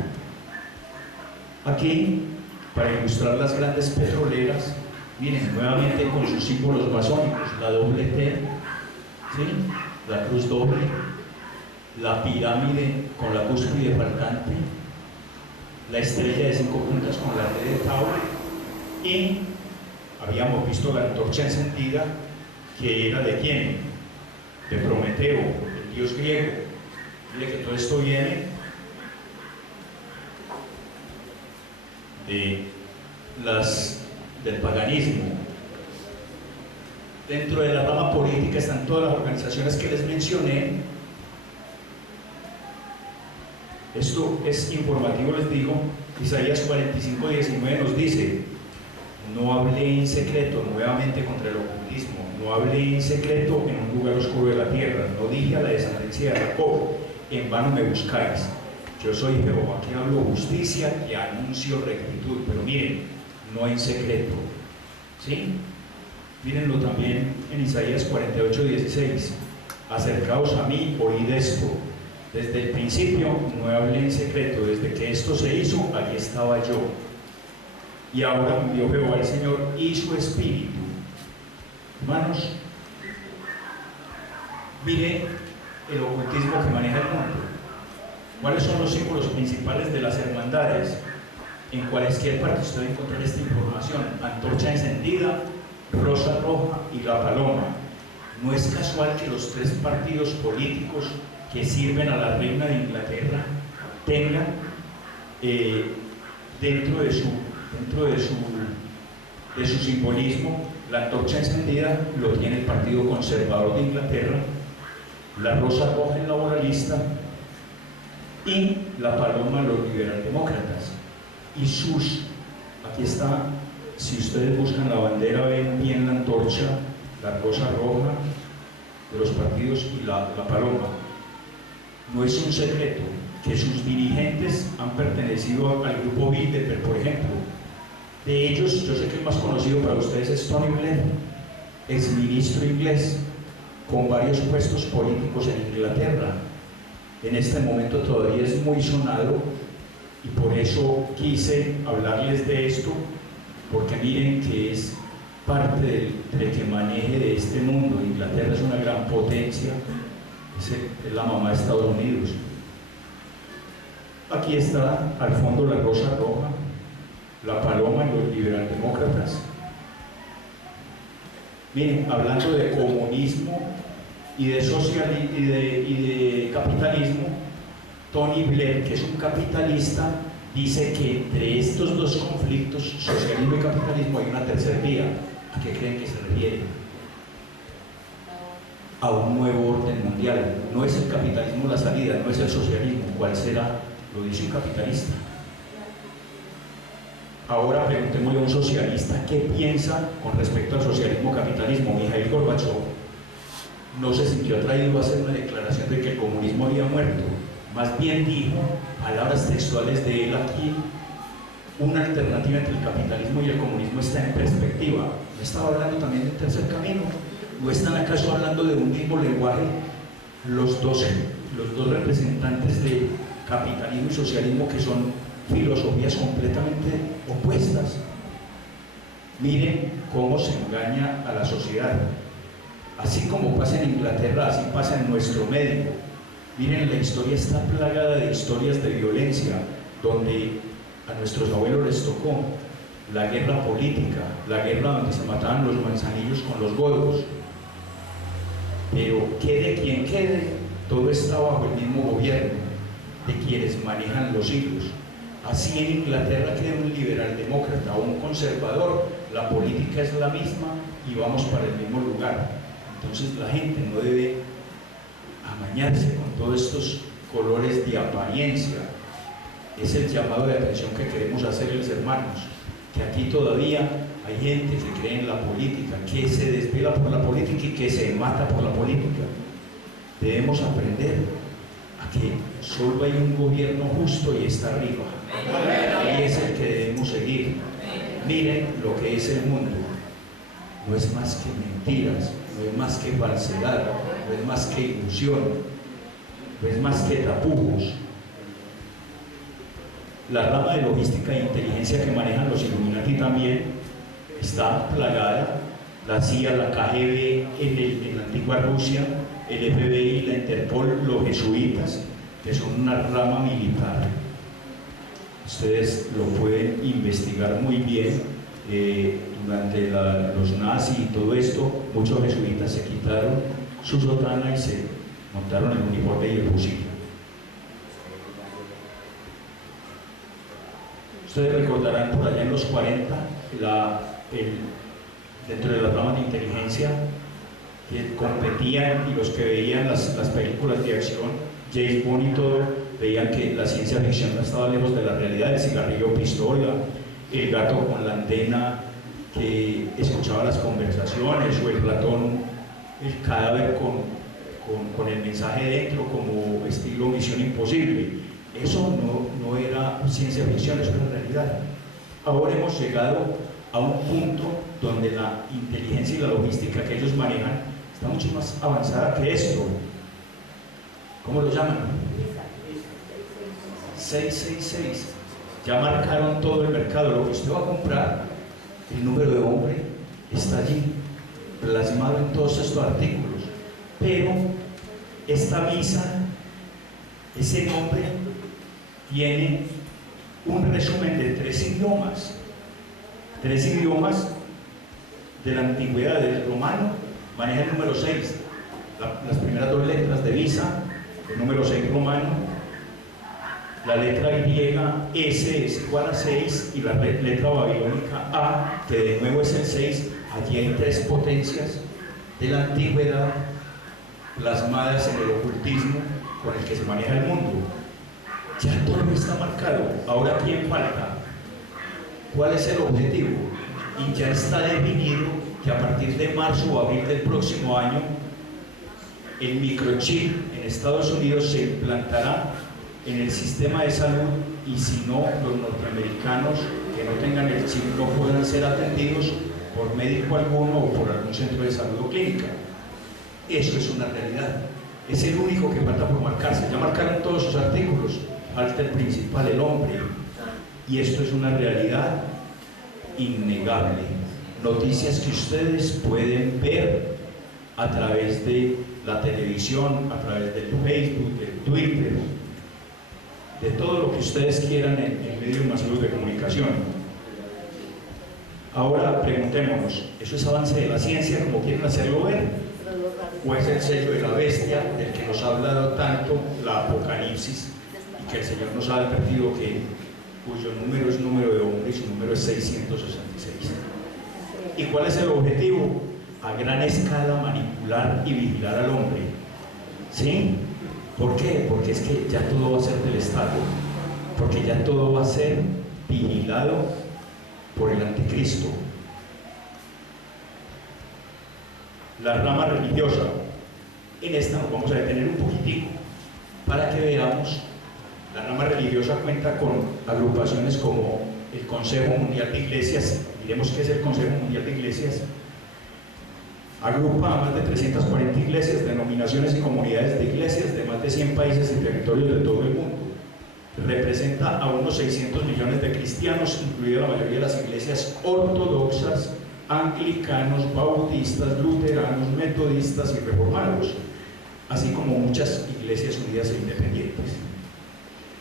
Aquí, para ilustrar las grandes petroleras, miren, nuevamente con sus símbolos masónicos, la doble T, ¿sí? La cruz doble, la pirámide con la cúspide faltante, la estrella de 5 puntas con la T de Tau, y habíamos visto la antorcha encendida, que era de quién, de Prometeo, el dios griego. Mire que todo esto viene del paganismo. Dentro de la rama política están todas las organizaciones que les mencioné. Esto es informativo, les digo. Isaías 45:19 nos dice: no hablé en secreto nuevamente contra el ocultismo, no hablé en secreto en un lugar oscuro de la tierra, no dije a la descendencia de Jacob, en vano me buscáis. Yo soy Jehová que hablo justicia y anuncio rectitud. Pero miren, no en secreto, ¿sí? Mírenlo también en Isaías 48:16. Acercaos a mí, oíd esto. Desde el principio no hablé en secreto, desde que esto se hizo, allí estaba yo. Y ahora me envió Jehová el Señor y su Espíritu. Hermanos, mire el ocultismo que maneja el mundo. ¿Cuáles son los símbolos principales de las hermandades? En cualquier parte usted va a encontrar esta información: antorcha encendida, rosa roja y la paloma. No es casual que los 3 partidos políticos que sirven a la reina de Inglaterra tengan dentro de su simbolismo la antorcha encendida, lo tiene el Partido Conservador de Inglaterra, la rosa roja el laboralista y la paloma los liberaldemócratas. Y aquí está, si ustedes buscan la bandera, ven bien la antorcha, la rosa roja de los partidos y la paloma. No es un secreto que sus dirigentes han pertenecido al grupo Bilderberg, por ejemplo. De ellos, yo sé que el más conocido para ustedes es Tony Blair, exministro inglés, con varios puestos políticos en Inglaterra. En este momento todavía es muy sonado y por eso quise hablarles de esto, porque miren que es parte del que maneje de este mundo. Inglaterra es una gran potencia, es la mamá de Estados Unidos. Aquí está al fondo la rosa roja, la paloma y los liberaldemócratas. Miren, hablando de comunismo y de capitalismo, Tony Blair, que es un capitalista, dice que entre estos 2 conflictos, socialismo y capitalismo, hay una tercera vía. ¿A qué creen que se refiere? A un nuevo orden mundial. No es el capitalismo la salida, no es el socialismo. ¿Cuál será? Lo dice un capitalista. Ahora preguntémosle a un socialista qué piensa con respecto al socialismo-capitalismo. Mikhail Gorbachev no se sintió atraído a hacer una declaración de que el comunismo había muerto. Más bien dijo, palabras textuales de él aquí: una alternativa entre el capitalismo y el comunismo está en perspectiva. ¿No estaba hablando también del tercer camino? ¿No están acaso hablando de un mismo lenguaje los dos representantes de capitalismo y socialismo, que son filosofías completamente opuestas? Miren cómo se engaña a la sociedad. Así como pasa en Inglaterra, así pasa en nuestro medio. Miren, la historia está plagada de historias de violencia, donde a nuestros abuelos les tocó la guerra política, la guerra donde se mataban los manzanillos con los godos. Pero quede quien quede, todo está bajo el mismo gobierno de quienes manejan los hilos. Así en Inglaterra quede un liberal demócrata o un conservador, la política es la misma y vamos para el mismo lugar. Entonces la gente no debe amañarse con todos estos colores de apariencia. Es el llamado de atención que queremos hacerles, hermanos, que aquí todavía hay gente que cree en la política, que se desvela por la política y que se mata por la política. Debemos aprender a que solo hay un gobierno justo y está arriba. Y es el que debemos seguir. Miren lo que es el mundo. No es más que mentiras, no es más que falsedad, no es más que ilusión, no es más que tapujos. La rama de logística e inteligencia que manejan los Illuminati también está plagada. La CIA, la KGB en la antigua Rusia, el FBI, la Interpol, los jesuitas, que son una rama militar. Ustedes lo pueden investigar muy bien. Durante los nazis y todo esto, muchos jesuitas se quitaron su sotana y se montaron el uniforme y el fusil. Ustedes recordarán por allá en los 40, dentro de las ramas de inteligencia, que competían, y los que veían las películas de acción, James Bond y todo, veían que la ciencia ficción no estaba lejos de la realidad. El cigarrillo pistola, el gato con la antena que escuchaba las conversaciones, o el ratón, el cadáver con el mensaje dentro, como estilo Misión Imposible. Eso no era ciencia ficción, eso era realidad. Ahora hemos llegado a un punto donde la inteligencia y la logística que ellos manejan está mucho más avanzada que esto. ¿Cómo lo llaman? 666. Ya marcaron todo el mercado. Lo que usted va a comprar, el número de hombre está allí, plasmado en todos estos artículos. Pero esta visa, ese nombre, tiene un resumen de 3 idiomas. 3 idiomas de la antigüedad. Del romano maneja el número 6, las primeras 2 letras de visa, el número 6 romano. La letra griega S es igual a 6 y la letra babilónica A, que de nuevo es el 6. Allí hay 3 potencias de la antigüedad plasmadas en el ocultismo con el que se maneja el mundo. Ya todo está marcado. Ahora, ¿quién falta? ¿Cuál es el objetivo? Y ya está definido que a partir de marzo o abril del próximo año, el microchip en Estados Unidos se implantará en el sistema de salud, y si no, los norteamericanos que no tengan el chip no podrán ser atendidos por médico alguno o por algún centro de salud o clínica. Eso es una realidad. Es el único que falta por marcarse. Ya marcaron todos sus artículos, falta el principal, el hombre. Y esto es una realidad innegable. Noticias que ustedes pueden ver a través de la televisión, a través del Facebook, del Twitter, de todo lo que ustedes quieran en medios masivos de comunicación. Ahora preguntémonos, ¿eso es avance de la ciencia como quieren hacerlo ver? ¿O es el sello de la bestia del que nos ha hablado tanto la Apocalipsis, y que el Señor nos ha advertido cuyo número es número de hombre y su número es 666? ¿Y cuál es el objetivo? A gran escala manipular y vigilar al hombre. ¿Sí? ¿Por qué? Porque es que ya todo va a ser del Estado, porque ya todo va a ser vigilado por el anticristo. La rama religiosa, en esta nos vamos a detener un poquitico para que veamos. La rama religiosa cuenta con agrupaciones como el Consejo Mundial de Iglesias. Diremos qué es el Consejo Mundial de Iglesias. Agrupa a más de 340 iglesias, denominaciones y comunidades de iglesias de más de 100 países y territorios de todo el mundo. Representa a unos 600 millones de cristianos, incluida la mayoría de las iglesias ortodoxas anglicanos, bautistas, luteranos, metodistas y reformados, así como muchas iglesias unidas e independientes.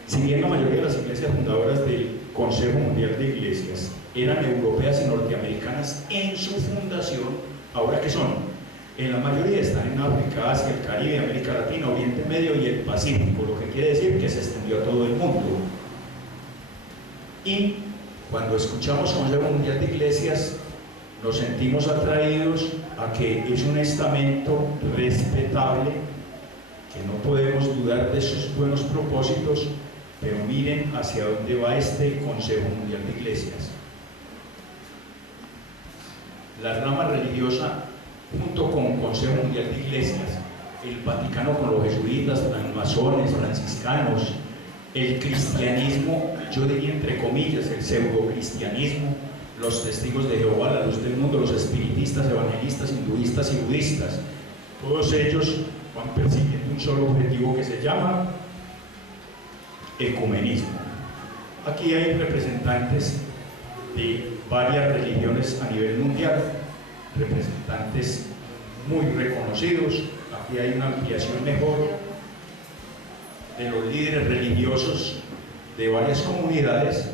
Si bien la mayoría de las iglesias fundadoras del Consejo Mundial de Iglesias eran europeas y norteamericanas en su fundación, ¿ahora qué son? En la mayoría están en África, Asia, el Caribe, América Latina, Oriente Medio y el Pacífico, lo que quiere decir que se extendió a todo el mundo. Y cuando escuchamos Consejo Mundial de Iglesias, nos sentimos atraídos a que es un estamento respetable, que no podemos dudar de sus buenos propósitos, pero miren hacia dónde va este Consejo Mundial de Iglesias. La rama religiosa, junto con Consejo Mundial de Iglesias, el Vaticano con los jesuitas, masones, franciscanos, el cristianismo, yo diría entre comillas, el pseudo-cristianismo, los testigos de Jehová, la luz del mundo, los espiritistas, evangelistas, hinduistas y budistas, todos ellos van persiguiendo un solo objetivo que se llama ecumenismo. Aquí hay representantes de varias religiones a nivel mundial, representantes muy reconocidos. Aquí hay una ampliación mejor de los líderes religiosos de varias comunidades,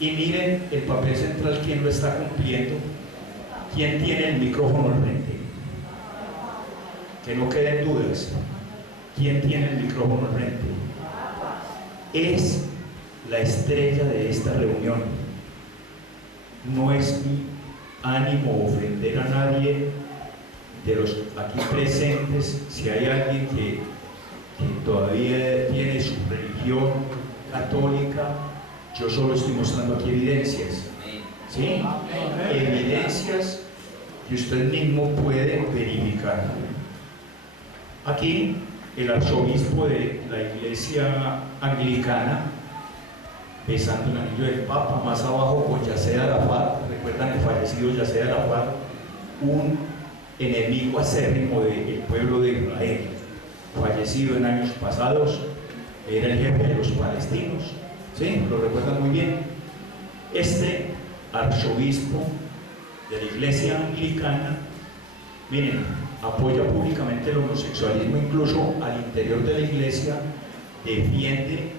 y miren el papel central, quién lo está cumpliendo, quién tiene el micrófono al frente, que no queden dudas, quién tiene el micrófono al frente, es la estrella de esta reunión. No es mi ánimo ofender a nadie de los aquí presentes. Si hay alguien que todavía tiene su religión católica, yo solo estoy mostrando aquí evidencias, ¿sí? Evidencias que usted mismo puede verificar. Aquí el arzobispo de la iglesia anglicana, besando el anillo del Papa, más abajo con Yasser Arafat. Recuerdan que fallecido Yasser Arafat, un enemigo acérrimo del pueblo de Israel, fallecido en años pasados, era el jefe de los palestinos, ¿sí? Lo recuerdan muy bien. Este arzobispo de la iglesia anglicana, miren, apoya públicamente el homosexualismo, incluso al interior de la iglesia defiende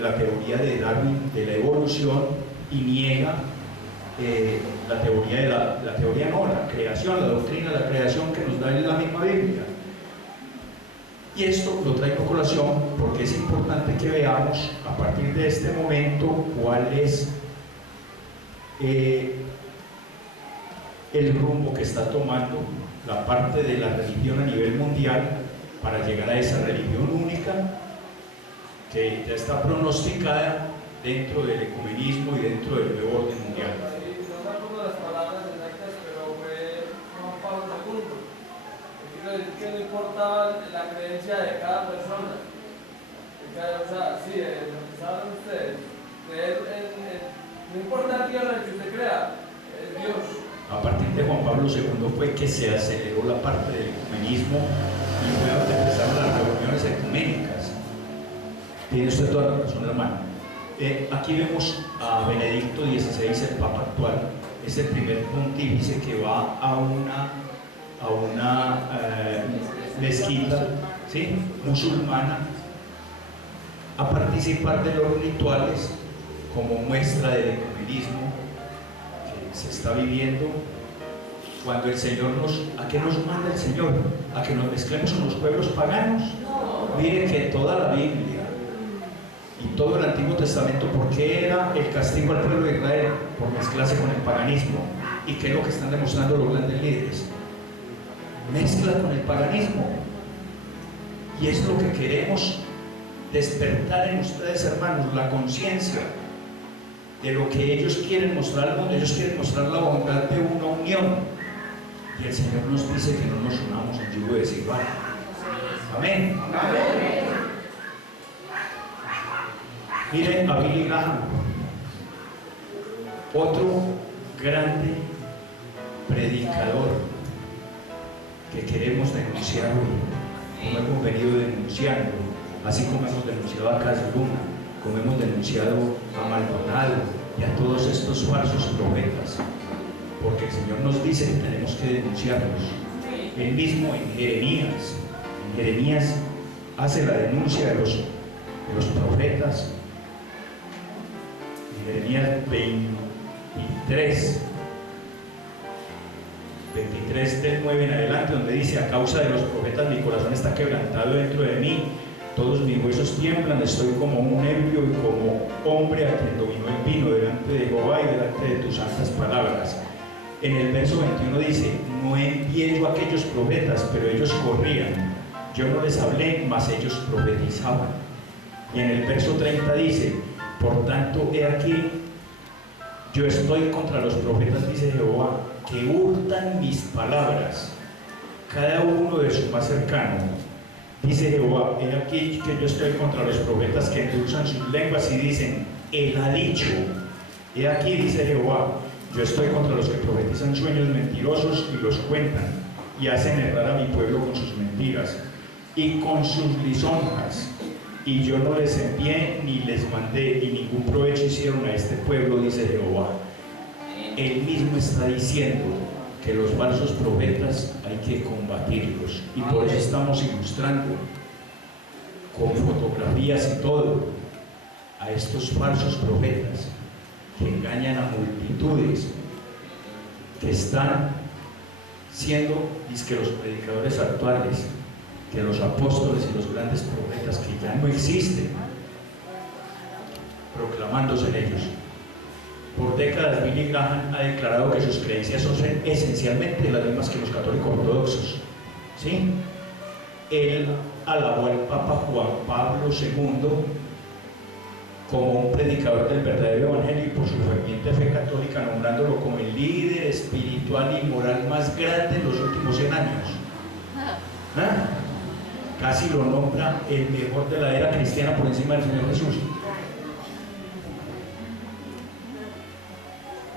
la teoría de Darwin, de la evolución, y niega la creación, la doctrina de la creación que nos da la misma Biblia. Y esto lo traigo a colación porque es importante que veamos a partir de este momento cuál es el rumbo que está tomando la parte de la religión a nivel mundial para llegar a esa religión única que ya está pronosticada dentro del ecumenismo y dentro del nuevo orden mundial. Sí, no me acuerdo las palabras exactas, pero fue Juan Pablo II. Quiero decir que no importa la creencia de cada persona. O sea, sí, lo que saben ustedes, no importa el Dios en el que usted crea, es Dios. A partir de Juan Pablo II fue que se aceleró la parte del ecumenismo y fue donde empezaron las reuniones ecuménicas. Tiene usted toda la razón, hermano. Aquí vemos a Benedicto XVI, el Papa actual. Es el primer pontífice que va a una mezquita, ¿sí?, musulmana, a participar de los rituales como muestra del ecumenismo que se está viviendo. Cuando el Señor ¿a qué nos manda el Señor? ¿A que nos mezclemos con los pueblos paganos? Miren que toda la Biblia y todo el Antiguo Testamento, ¿por qué era el castigo al pueblo de Israel? Por mezclarse con el paganismo. ¿Y qué es lo que están demostrando los grandes líderes? Mezcla con el paganismo. Y es lo que queremos despertar en ustedes, hermanos, la conciencia de lo que ellos quieren mostrar al mundo. Ellos quieren mostrar la bondad de una unión, y el Señor nos dice que no nos unamos en yugo desigual. Amén. Amén. Miren a Billy Graham, otro grande predicador que queremos denunciar hoy, como hemos venido denunciando, así como hemos denunciado a Cas Luna, como hemos denunciado a Maldonado y a todos estos falsos profetas. porque el Señor nos dice que tenemos que denunciarlos. Él mismo en Jeremías hace la denuncia de los profetas. En Jeremías 23 del 9 en adelante, donde dice: a causa de los profetas mi corazón está quebrantado dentro de mí, todos mis huesos tiemblan, estoy como un ebrio y como hombre a quien dominó el vino delante de Jehová y delante de tus santas palabras. En el verso 21 dice: no envié yo a aquellos profetas, pero ellos corrían, yo no les hablé, mas ellos profetizaban. Y en el verso 30 dice: por tanto, he aquí, yo estoy contra los profetas, dice Jehová, que hurtan mis palabras, cada uno de su más cercano. Dice Jehová: he aquí que yo estoy contra los profetas que endulzan sus lenguas y dicen: él ha dicho. He aquí, dice Jehová, yo estoy contra los que profetizan sueños mentirosos y los cuentan, y hacen errar a mi pueblo con sus mentiras y con sus lisonjas. Y yo no les envié ni les mandé, y ningún provecho hicieron a este pueblo, dice Jehová. Él mismo está diciendo que los falsos profetas hay que combatirlos, y por eso estamos ilustrando con fotografías y todo a estos falsos profetas que engañan a multitudes, que están siendo dizque los predicadores actuales, que los apóstoles y los grandes profetas que ya no existen, proclamándose en ellos. Por décadas Billy Graham ha declarado que sus creencias son esencialmente las mismas que los católicos ortodoxos, ¿sí? Él alabó al Papa Juan Pablo II como un predicador del verdadero evangelio y por su ferviente fe católica, nombrándolo como el líder espiritual y moral más grande en los últimos 100 años. Casi lo nombra el mejor de la era cristiana por encima del Señor Jesús.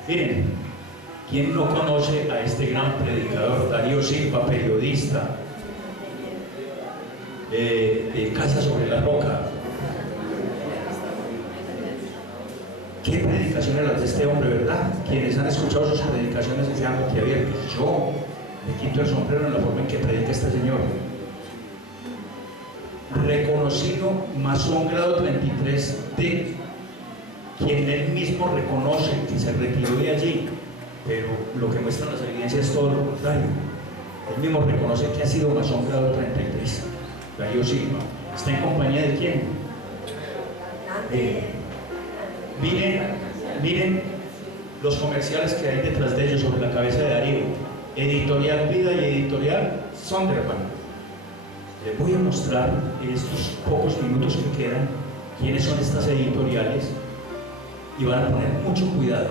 Miren, ¿quién no conoce a este gran predicador, Darío Silva, periodista de Casa sobre la Roca? ¿Qué predicaciones las de este hombre, verdad? Quienes han escuchado sus predicaciones se han boquiabiertos. Yo me quito el sombrero en la forma en que predica este señor. Reconocido masón grado 33D, quien él mismo reconoce que se retiró de allí, pero lo que muestran las evidencias es todo lo contrario. Él mismo reconoce que ha sido masón grado 33. Darío Silva. ¿Está en compañía de quién? Miren los comerciales que hay detrás de ellos sobre la cabeza de Darío. Editorial Vida y Editorial Sonderman. Les voy a mostrar en estos pocos minutos que quedan quiénes son estas editoriales, y van a poner mucho cuidado,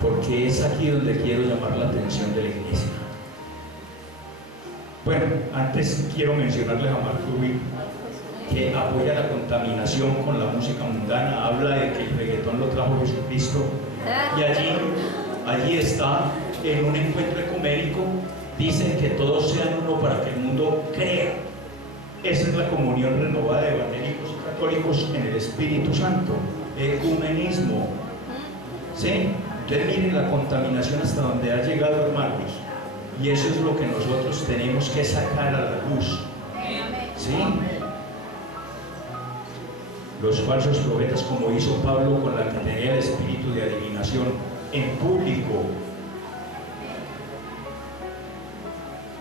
porque es aquí donde quiero llamar la atención de la iglesia. Bueno, antes quiero mencionarles a Mark Rubin, que apoya la contaminación con la música mundana, habla de que el reggaetón lo trajo Jesucristo, y allí está en un encuentro ecuménico, dice que todos sean uno para que el mundo crea. Esa es la comunión renovada de evangélicos y católicos en el Espíritu Santo, ecumenismo. ¿Sí? Entonces miren la contaminación hasta donde ha llegado, hermanos, y eso es lo que nosotros tenemos que sacar a la luz. ¿Sí? Los falsos profetas, como hizo Pablo con la que tenía el espíritu de adivinación en público.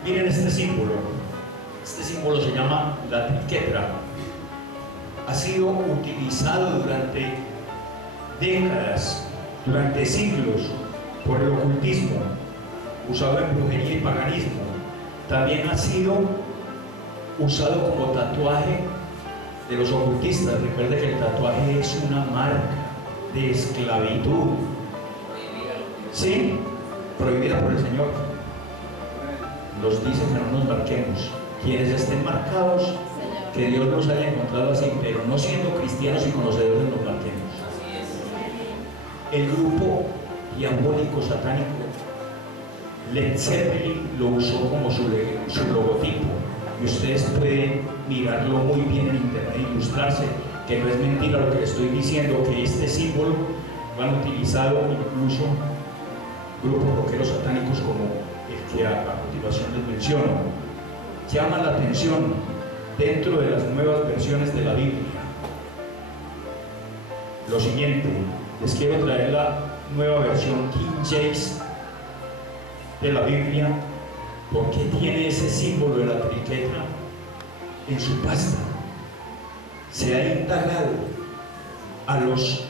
Miren este símbolo. Este símbolo se llama la triquetra. Ha sido utilizado durante décadas, durante siglos, por el ocultismo, usado en brujería y paganismo. También ha sido usado como tatuaje de los ocultistas. Recuerde que el tatuaje es una marca de esclavitud, ¿sí? Prohibida por el Señor. Nos dice que no nos marquemos. Quienes estén marcados, que Dios los haya encontrado así, pero no siendo cristianos y conocedores, nos marquemos. El grupo diabólico satánico Led Zeppelin lo usó como su logotipo, y ustedes pueden mirarlo muy bien en internet e ilustrarse que no es mentira lo que les estoy diciendo, que este símbolo lo han utilizado incluso grupos rockeros satánicos como el que a continuación les menciono, llama la atención dentro de las nuevas versiones de la Biblia. Lo siguiente, les quiero traer la nueva versión King James de la Biblia, porque tiene ese símbolo de la triquetra en su pasta. Se ha indagado a los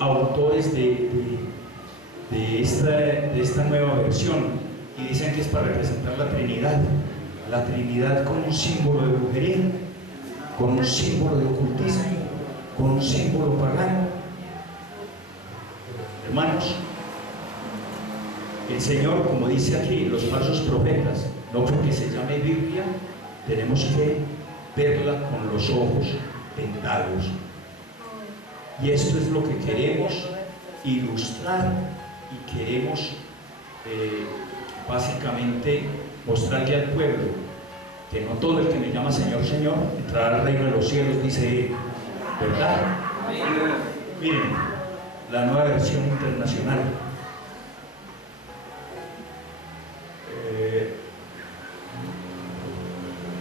autores de esta nueva versión y dicen que es para representar la Trinidad con un símbolo de brujería, con un símbolo de ocultismo, con un símbolo pagano. Hermanos, el Señor, como dice aquí, los falsos profetas, no porque se llame Biblia, tenemos que verla con los ojos vendados. Y esto es lo que queremos ilustrar y queremos básicamente mostrarle al pueblo que no todo el que me llama Señor, Señor entrará al reino de los cielos, dice, ¿verdad? Miren, la nueva versión internacional.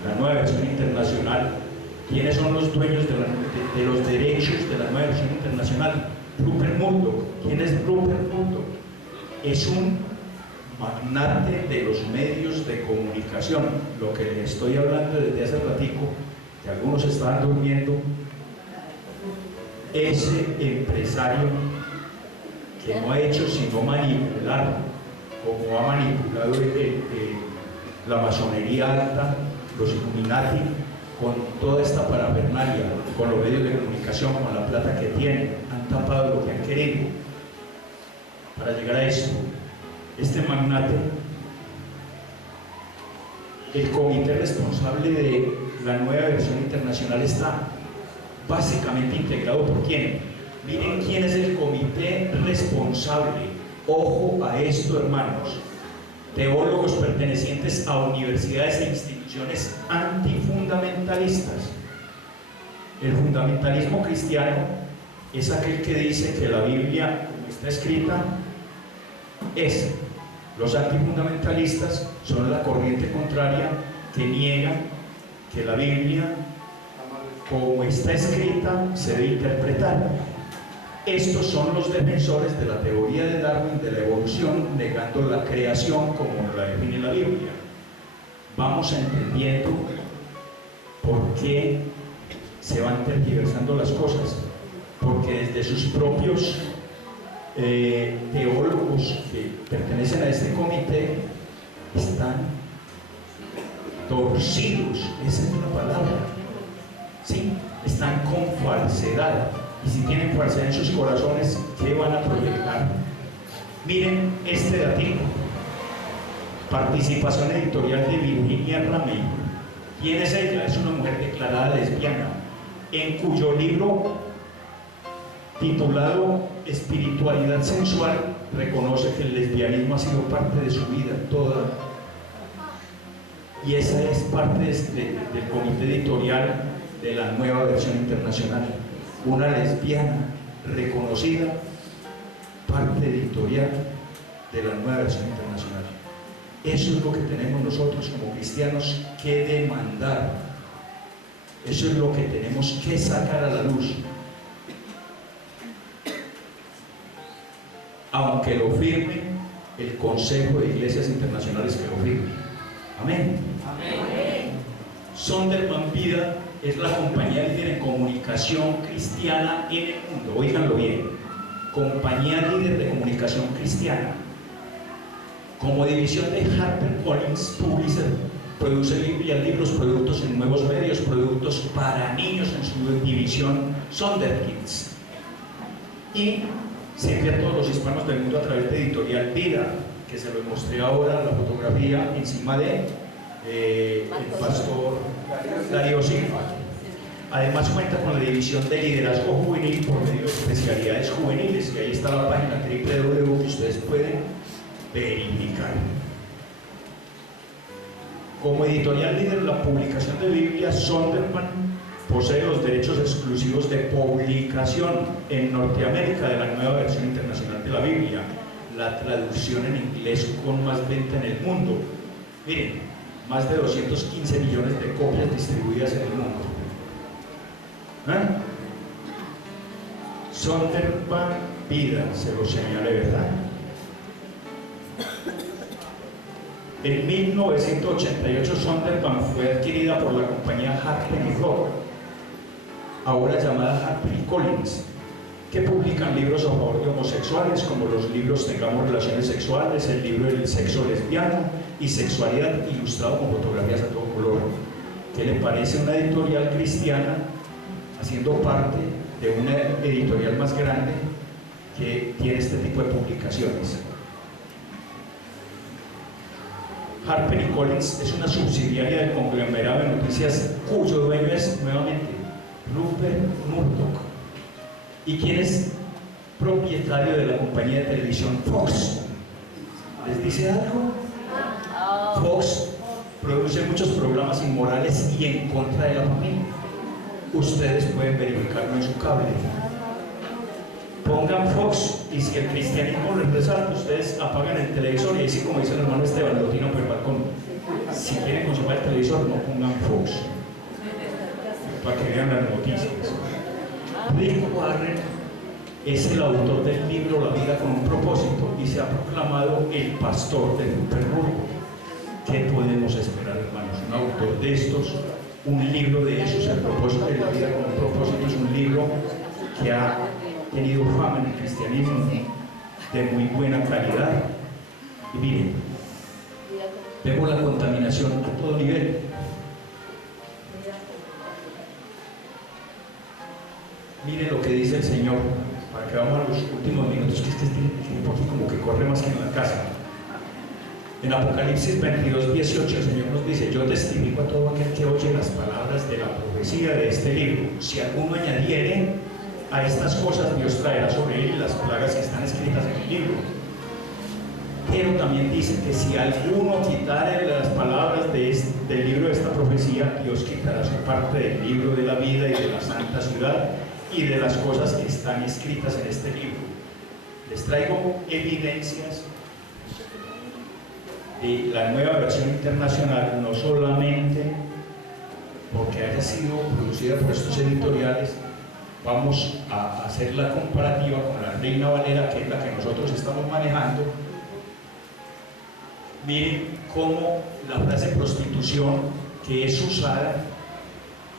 La nueva versión internacional. ¿Quiénes son los dueños de los derechos de la nueva versión internacional? Rupert Murdoch. ¿Quién es Rupert Murdoch? Es un magnate de los medios de comunicación. Lo que les estoy hablando desde hace ratico, que algunos estaban durmiendo, ese empresario que no ha hecho sino manipular, como ha manipulado la masonería alta, los Illuminati, con toda esta parafernalia, con los medios de comunicación, con la plata que tienen, han tapado lo que han querido para llegar a esto. Este magnate, el comité responsable de la nueva versión internacional está básicamente integrado por ¿quién? Miren quién es el comité responsable. Ojo a esto, hermanos. Teólogos pertenecientes a universidades e instituciones antifundamentalistas. El fundamentalismo cristiano es aquel que dice que la Biblia, como está escrita, es. Los antifundamentalistas son la corriente contraria que niega que la Biblia, como está escrita, se debe interpretar. Estos son los defensores de la teoría de Darwin de la evolución, negando la creación como la define la Biblia. Vamos entendiendo por qué se van tergiversando las cosas, porque desde sus propios teólogos que pertenecen a este comité están torcidos, esa es la palabra, ¿sí? Están con falsedad. Y si tienen falsedad en sus corazones, ¿qué van a proyectar? Miren este datito. Participación editorial de Virginia Ramey. ¿Quién es ella? Es una mujer declarada lesbiana, en cuyo libro titulado Espiritualidad Sensual reconoce que el lesbianismo ha sido parte de su vida toda. Y esa es parte del comité editorial de la nueva versión internacional. Una lesbiana reconocida, parte editorial de la nueva versión internacional. Eso es lo que tenemos nosotros como cristianos que demandar. Eso es lo que tenemos que sacar a la luz. Aunque lo firme el Consejo de Iglesias Internacionales, que lo firme. Amén. Amén. Sonderman Vida es la compañía líder en comunicación cristiana en el mundo. Óiganlo bien. Compañía líder de comunicación cristiana. Como división de HarperCollins Publisher, produce libros, productos en nuevos medios, productos para niños en su división Sonderkids. Y sirve a todos los hispanos del mundo a través de Editorial Vida, que se lo mostré ahora, la fotografía encima de el pastor Darío Silva. Además cuenta con la división de liderazgo juvenil por medio de especialidades juveniles, y ahí está la página www que ustedes pueden verificar. Como editorial líder de la publicación de Biblia, Sonderman posee los derechos exclusivos de publicación en Norteamérica de la nueva versión internacional de la Biblia. la traducción en inglés con más venta en el mundo. Miren, más de 215 millones de copias distribuidas en el mundo. Sonderbank Vida, se lo señalé, ¿verdad? En 1988 Sonderbank fue adquirida por la compañía Harper & Row, ahora llamada Harper & Collins, que publican libros a favor de homosexuales, como los libros Tengamos Relaciones Sexuales, el libro del sexo lesbiano y Sexualidad, ilustrado con fotografías a todo color. ¿Qué le parece una editorial cristiana haciendo parte de una editorial más grande que tiene este tipo de publicaciones? Harper & Collins es una subsidiaria del conglomerado de noticias cuyo dueño es, nuevamente, Rupert Murdoch. ¿Y quién es propietario de la compañía de televisión Fox? ¿Les dice algo? Fox produce muchos programas inmorales y en contra de la familia. Ustedes pueden verificarlo en su cable. Pongan Fox y si el cristianismo les resalta, ustedes apagan el televisor y así como dice el hermano Esteban, lo tiran por el balcón. Si quieren consumir el televisor, no pongan Fox, para que vean las noticias. Rick Warren es el autor del libro La vida con un propósito y se ha proclamado el pastor del Superburgo. ¿Qué podemos esperar, hermanos? Un autor de estos, un libro de esos, El propósito de la vida con un propósito, es un libro que ha tenido fama en el cristianismo de muy buena calidad. Y miren, vemos la contaminación a todo nivel. Miren lo que dice el Señor, para que vamos a los últimos minutos, que este tiempo aquí como que corre más que en la casa. En Apocalipsis 22, 18, el Señor nos dice: yo testifico a todo aquel que oye las palabras de la profecía de este libro. Si alguno añadiere a estas cosas, Dios traerá sobre él las plagas que están escritas en el libro. Pero también dice que si alguno quitare las palabras del libro de esta profecía, Dios quitará su parte del libro de la vida y de la santa ciudad y de las cosas que están escritas en este libro. Les traigo evidencias de la nueva versión internacional, no solamente porque haya sido producida por estos editoriales. Vamos a hacer la comparativa con la Reina Valera, que es la que nosotros estamos manejando. Miren cómo la frase prostitución, que es usada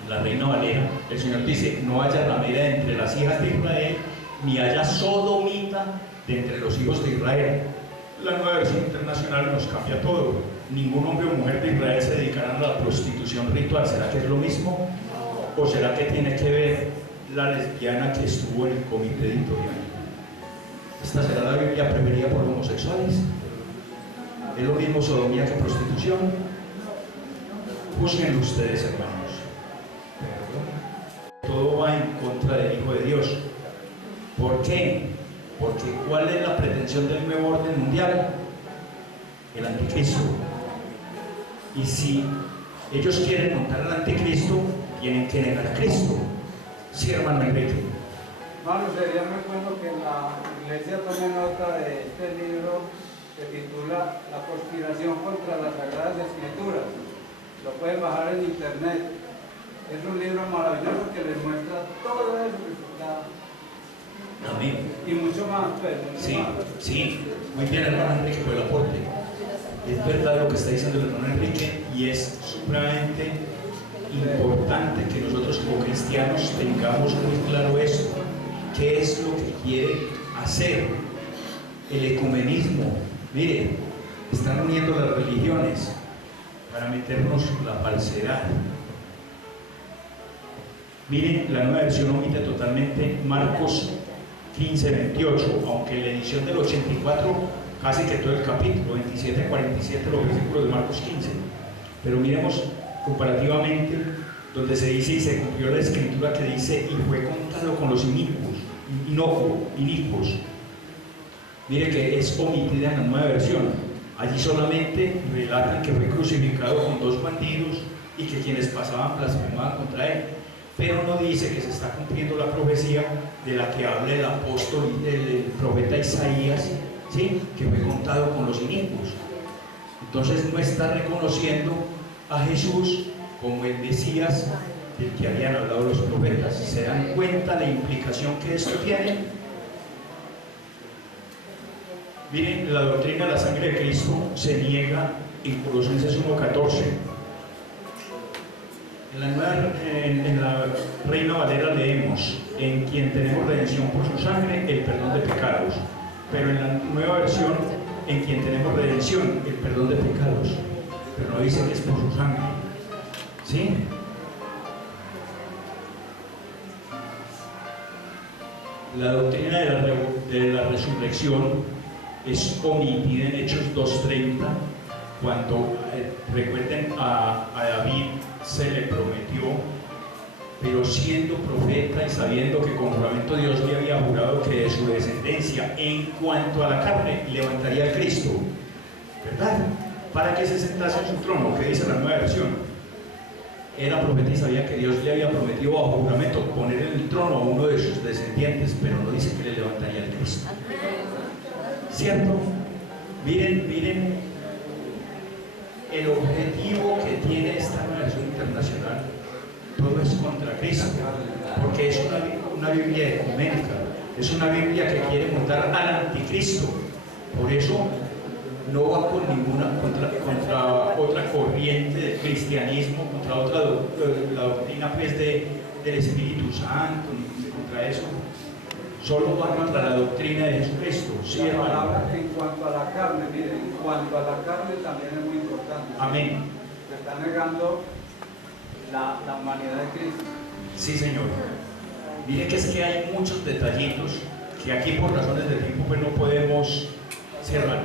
en la Reina Valera, el Señor dice: no haya ramera entre las hijas de Israel, ni haya sodomita de entre los hijos de Israel. La nueva versión internacional nos cambia todo. Ningún hombre o mujer de Israel se dedicará a la prostitución ritual. ¿Será que es lo mismo? ¿O será que tiene que ver la lesbiana que estuvo en el comité editorial? ¿Esta será la Biblia preferida por homosexuales? ¿Es lo mismo sodomía que prostitución? Juzguen ustedes, hermanos. Todo va en contra del Hijo de Dios. ¿Por qué? Porque ¿cuál es la pretensión del nuevo orden mundial? El anticristo. Y si ellos quieren montar al anticristo, tienen que negar a Cristo. Sí, hermano Enrique. Hermano, sería muy bueno que la iglesia tome nota de este libro que titula La conspiración contra las Sagradas Escrituras. Lo pueden bajar en internet. Es un libro maravilloso que les muestra todo eso que está. Amén. Y mucho más, pues. Sí, sí. Muy bien, hermano Enrique, por el aporte. Es verdad lo que está diciendo el hermano Enrique y es supremamente importante que nosotros como cristianos tengamos muy claro esto. ¿Qué es lo que quiere hacer? El ecumenismo. Mire, están uniendo las religiones para meternos la falsedad. Miren, la nueva versión omite totalmente Marcos 15, 28, aunque en la edición del 84 casi que todo el capítulo, 27 a 47, los versículos de Marcos 15. Pero miremos comparativamente donde se dice: y se cumplió la escritura que dice, y fue contado con los inicuos. Mire que es omitida en la nueva versión. Allí solamente relatan que fue crucificado con 2 bandidos y que quienes pasaban blasfemaban contra él. Pero no dice que se está cumpliendo la profecía de la que habla el apóstol, el profeta Isaías, ¿sí? Que fue contado con los inicuos. Entonces no está reconociendo a Jesús como el Mesías del que habían hablado los profetas. ¿Se dan cuenta la implicación que esto tiene? Miren, la doctrina de la sangre de Cristo se niega en Colosenses 1:14. En la Reina Valera leemos: en quien tenemos redención por su sangre, el perdón de pecados. Pero en la nueva versión, en quien tenemos redención, el perdón de pecados. Pero no dice que es por su sangre. ¿Sí? La doctrina de la resurrección es omitida en Hechos 2:30, cuando, recuerden, a David se le prometió, pero siendo profeta y sabiendo que con juramento Dios le había jurado que de su descendencia, en cuanto a la carne, levantaría a Cristo, ¿verdad? Para que se sentase en su trono, que dice la nueva versión. Era profeta y sabía que Dios le había prometido bajo juramento poner en el trono a uno de sus descendientes, pero no dice que le levantaría a Cristo. ¿Cierto? Miren el objetivo que tiene esta versión internacional. Todo es contra Cristo, porque es una Biblia ecuménica, es una Biblia que quiere montar al anticristo. Por eso no va con ninguna contra otra corriente del cristianismo, contra la doctrina pues del Espíritu Santo, contra eso. Solo va contra la doctrina de Jesucristo. Sí, la palabra en cuanto a la carne, miren, en cuanto a la carne también es muy importante. Amén. Se está negando la humanidad de Cristo. Sí, Señor. Mire que es que hay muchos detallitos que aquí por razones de tiempo pues no podemos cerrar.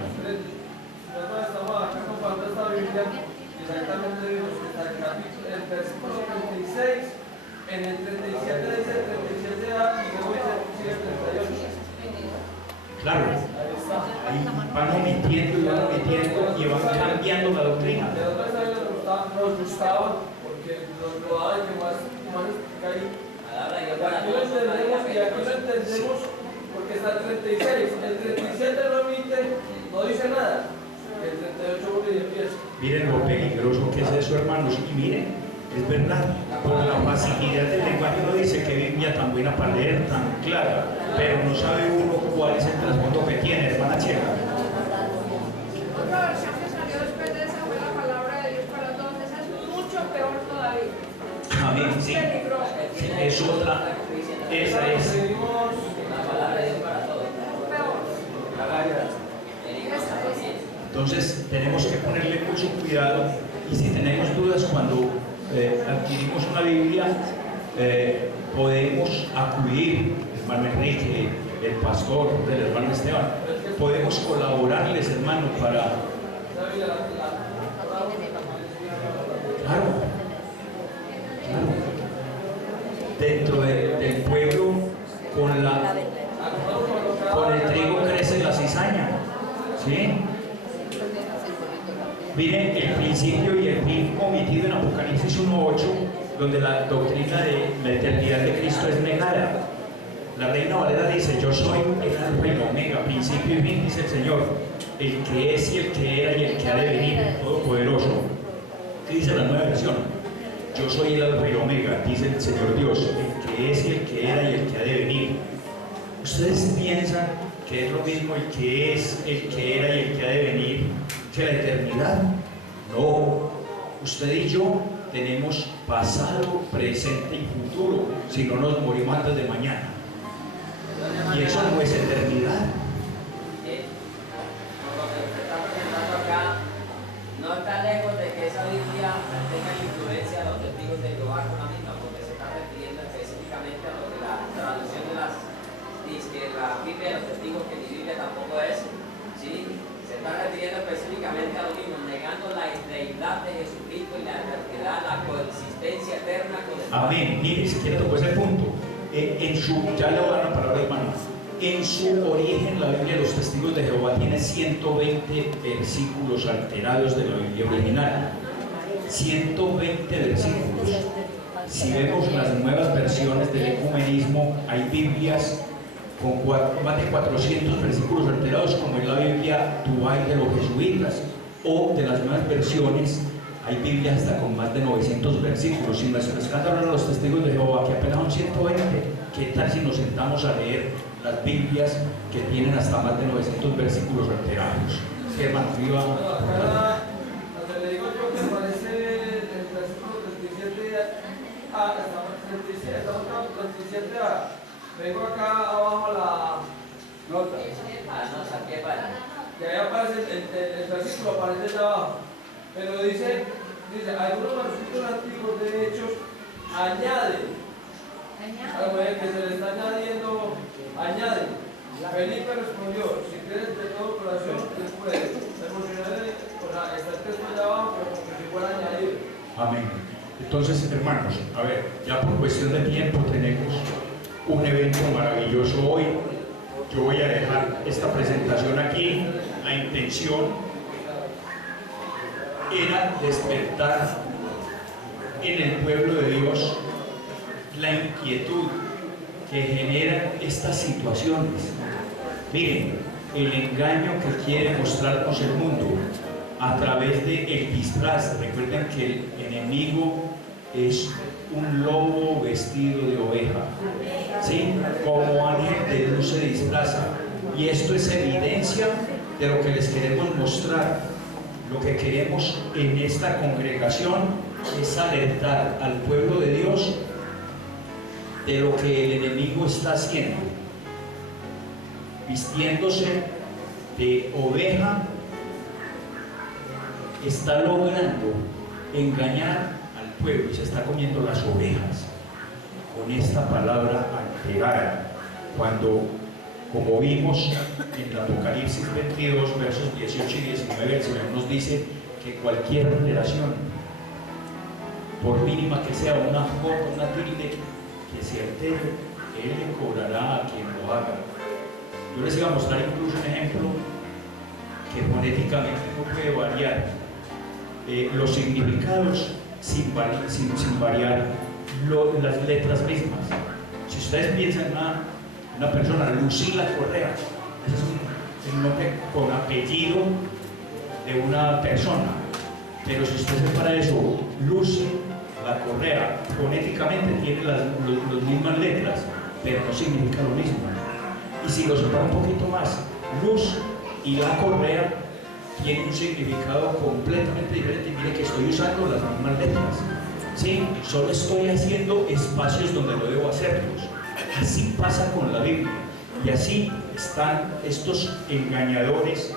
Estamos acá comparando esta Biblia, exactamente vimos que el versículo 36, en el 37 dice 37A y luego dice 38. Claro, ahí van omitiendo y van cambiando la doctrina. De otra vez nos gustaba porque lo daban que más explica ahí. Aquí lo entendemos porque está el 36. El 37 no omite, no dice nada. El 38 vuelve y empieza. Miren lo peligroso que es eso, hermanos. Y miren, es verdad, por la facilidad del lenguaje uno dice que Biblia tan buena para leer, tan clara, pero no sabe uno cuál es el trasfondo que tiene, hermana Chela. Otra versión que salió después de esa fue la palabra de Dios para todos. Esa es mucho peor todavía. Amén, sí. Es otra. Esa es. Seguimos la palabra de Dios para todos. Peor. Entonces tenemos que ponerle mucho cuidado, y si tenemos dudas cuando adquirimos una Biblia, podemos acudir, hermano Enrique, el pastor del hermano Esteban, podemos colaborarles, hermano, para... Claro, dentro del pueblo, con el trigo crece la cizaña, ¿sí? Miren el principio y el fin omitido en Apocalipsis 1:8, donde la doctrina de la eternidad de Cristo es negada. La Reina Valera dice: yo soy el alfa y el omega, principio y fin, dice el Señor, el que es y el que era y el que ha de venir, el Todopoderoso. ¿Qué dice la nueva versión? Yo soy el alfa y el omega, dice el Señor Dios, el que es y el que era y el que ha de venir. ¿Ustedes piensan que es lo mismo el que es, el que era y el que ha de venir que la eternidad? No. Usted y yo tenemos pasado, presente y futuro, si no nos morimos antes de mañana. Y eso no es eternidad. Lo que usted está presentando acá no está lejos de que esa Biblia tenga influencia de los testigos de Jehová con la misma, porque se está refiriendo específicamente a lo que la traducción de las dice que la Biblia de los testigos, que mi Biblia tampoco es, ¿sí? Se está refiriendo específicamente a lo mismo, negando la deidad de Jesucristo y la eternidad, la coexistencia eterna con el Padre. Amén. Mire, si quiere tocó ese punto. Ya le voy a dar una palabra, hermano. En su origen, la Biblia de los Testigos de Jehová tiene 120 versículos alterados de la Biblia original. 120 versículos. Si vemos las nuevas versiones del ecumenismo, hay Biblias más de 400 versículos alterados, como es la Biblia Dubái de los jesuitas, o de las nuevas versiones, hay Biblias hasta con más de 900 versículos. Si nuestro escándalo a los testigos de Jehová, que apenas son 120, ¿qué tal si nos sentamos a leer las Biblias que tienen hasta más de 900 versículos alterados? Sí, hermano, viva. Acá, donde le digo yo que aparece el versículo 37A, estamos 37A. Vengo acá abajo a la nota. ¿Qué pasa? Y ahí aparece el versículo, aparece allá abajo. Pero dice, algunos manuscritos antiguos de Hechos añaden. Algo que se le está añadiendo, añaden. Felipe respondió, si quieres de todo corazón, él puede. Emocional, o sea, está el texto allá abajo, pero como si fuera añadido. Amén. Entonces, hermanos, a ver, ya por cuestión de tiempo tenemos un evento maravilloso hoy. Yo voy a dejar esta presentación aquí. La intención era despertar en el pueblo de Dios la inquietud que generan estas situaciones. Miren, el engaño que quiere mostrarnos el mundo a través del disfraz. Recuerden que el enemigo es un lobo vestido de oveja, ¿sí? Como ángel de luz se disfraza, y esto es evidencia de lo que les queremos mostrar. Lo que queremos en esta congregación es alertar al pueblo de Dios de lo que el enemigo está haciendo, vistiéndose de oveja, está logrando engañar al pueblo y se está comiendo las ovejas con esta palabra alterada. Cuando, como vimos en el Apocalipsis 22, versos 18 y 19, el Señor nos dice que cualquier alteración, por mínima que sea, una jota, una tilde, que se altere, Él le cobrará a quien lo haga. Yo les iba a mostrar incluso un ejemplo que fonéticamente no puede variar los significados sin variar las letras mismas. Si ustedes piensan en una persona, Lucila Correa, ese es un nombre con apellido de una persona, pero si usted separa eso, Lucy la Correa, fonéticamente tiene las mismas letras, pero no significa lo mismo. Y si lo separa un poquito más, Luz y la Correa tienen un significado completamente diferente. Mire que estoy usando las mismas letras, ¿sí? Solo estoy haciendo espacios donde lo debo hacerlos. Así pasa con la Biblia, y así están estos engañadores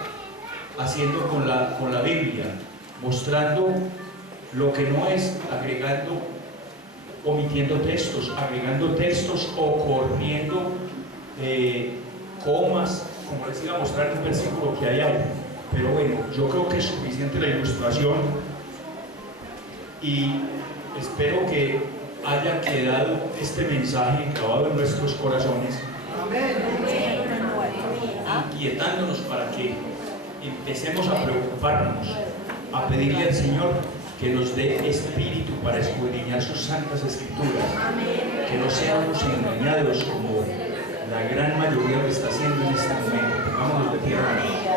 haciendo con la Biblia, mostrando lo que no es, agregando, omitiendo textos, agregando textos o corriendo comas, como les iba a mostrar en un versículo que hay ahí. Pero bueno, yo creo que es suficiente la ilustración y espero que haya quedado este mensaje grabado en nuestros corazones, inquietándonos para que empecemos a preocuparnos, a pedirle al Señor que nos dé espíritu para escudriñar sus santas escrituras, que no seamos engañados como la gran mayoría lo está haciendo en este momento. Vamos a pie, hermanos.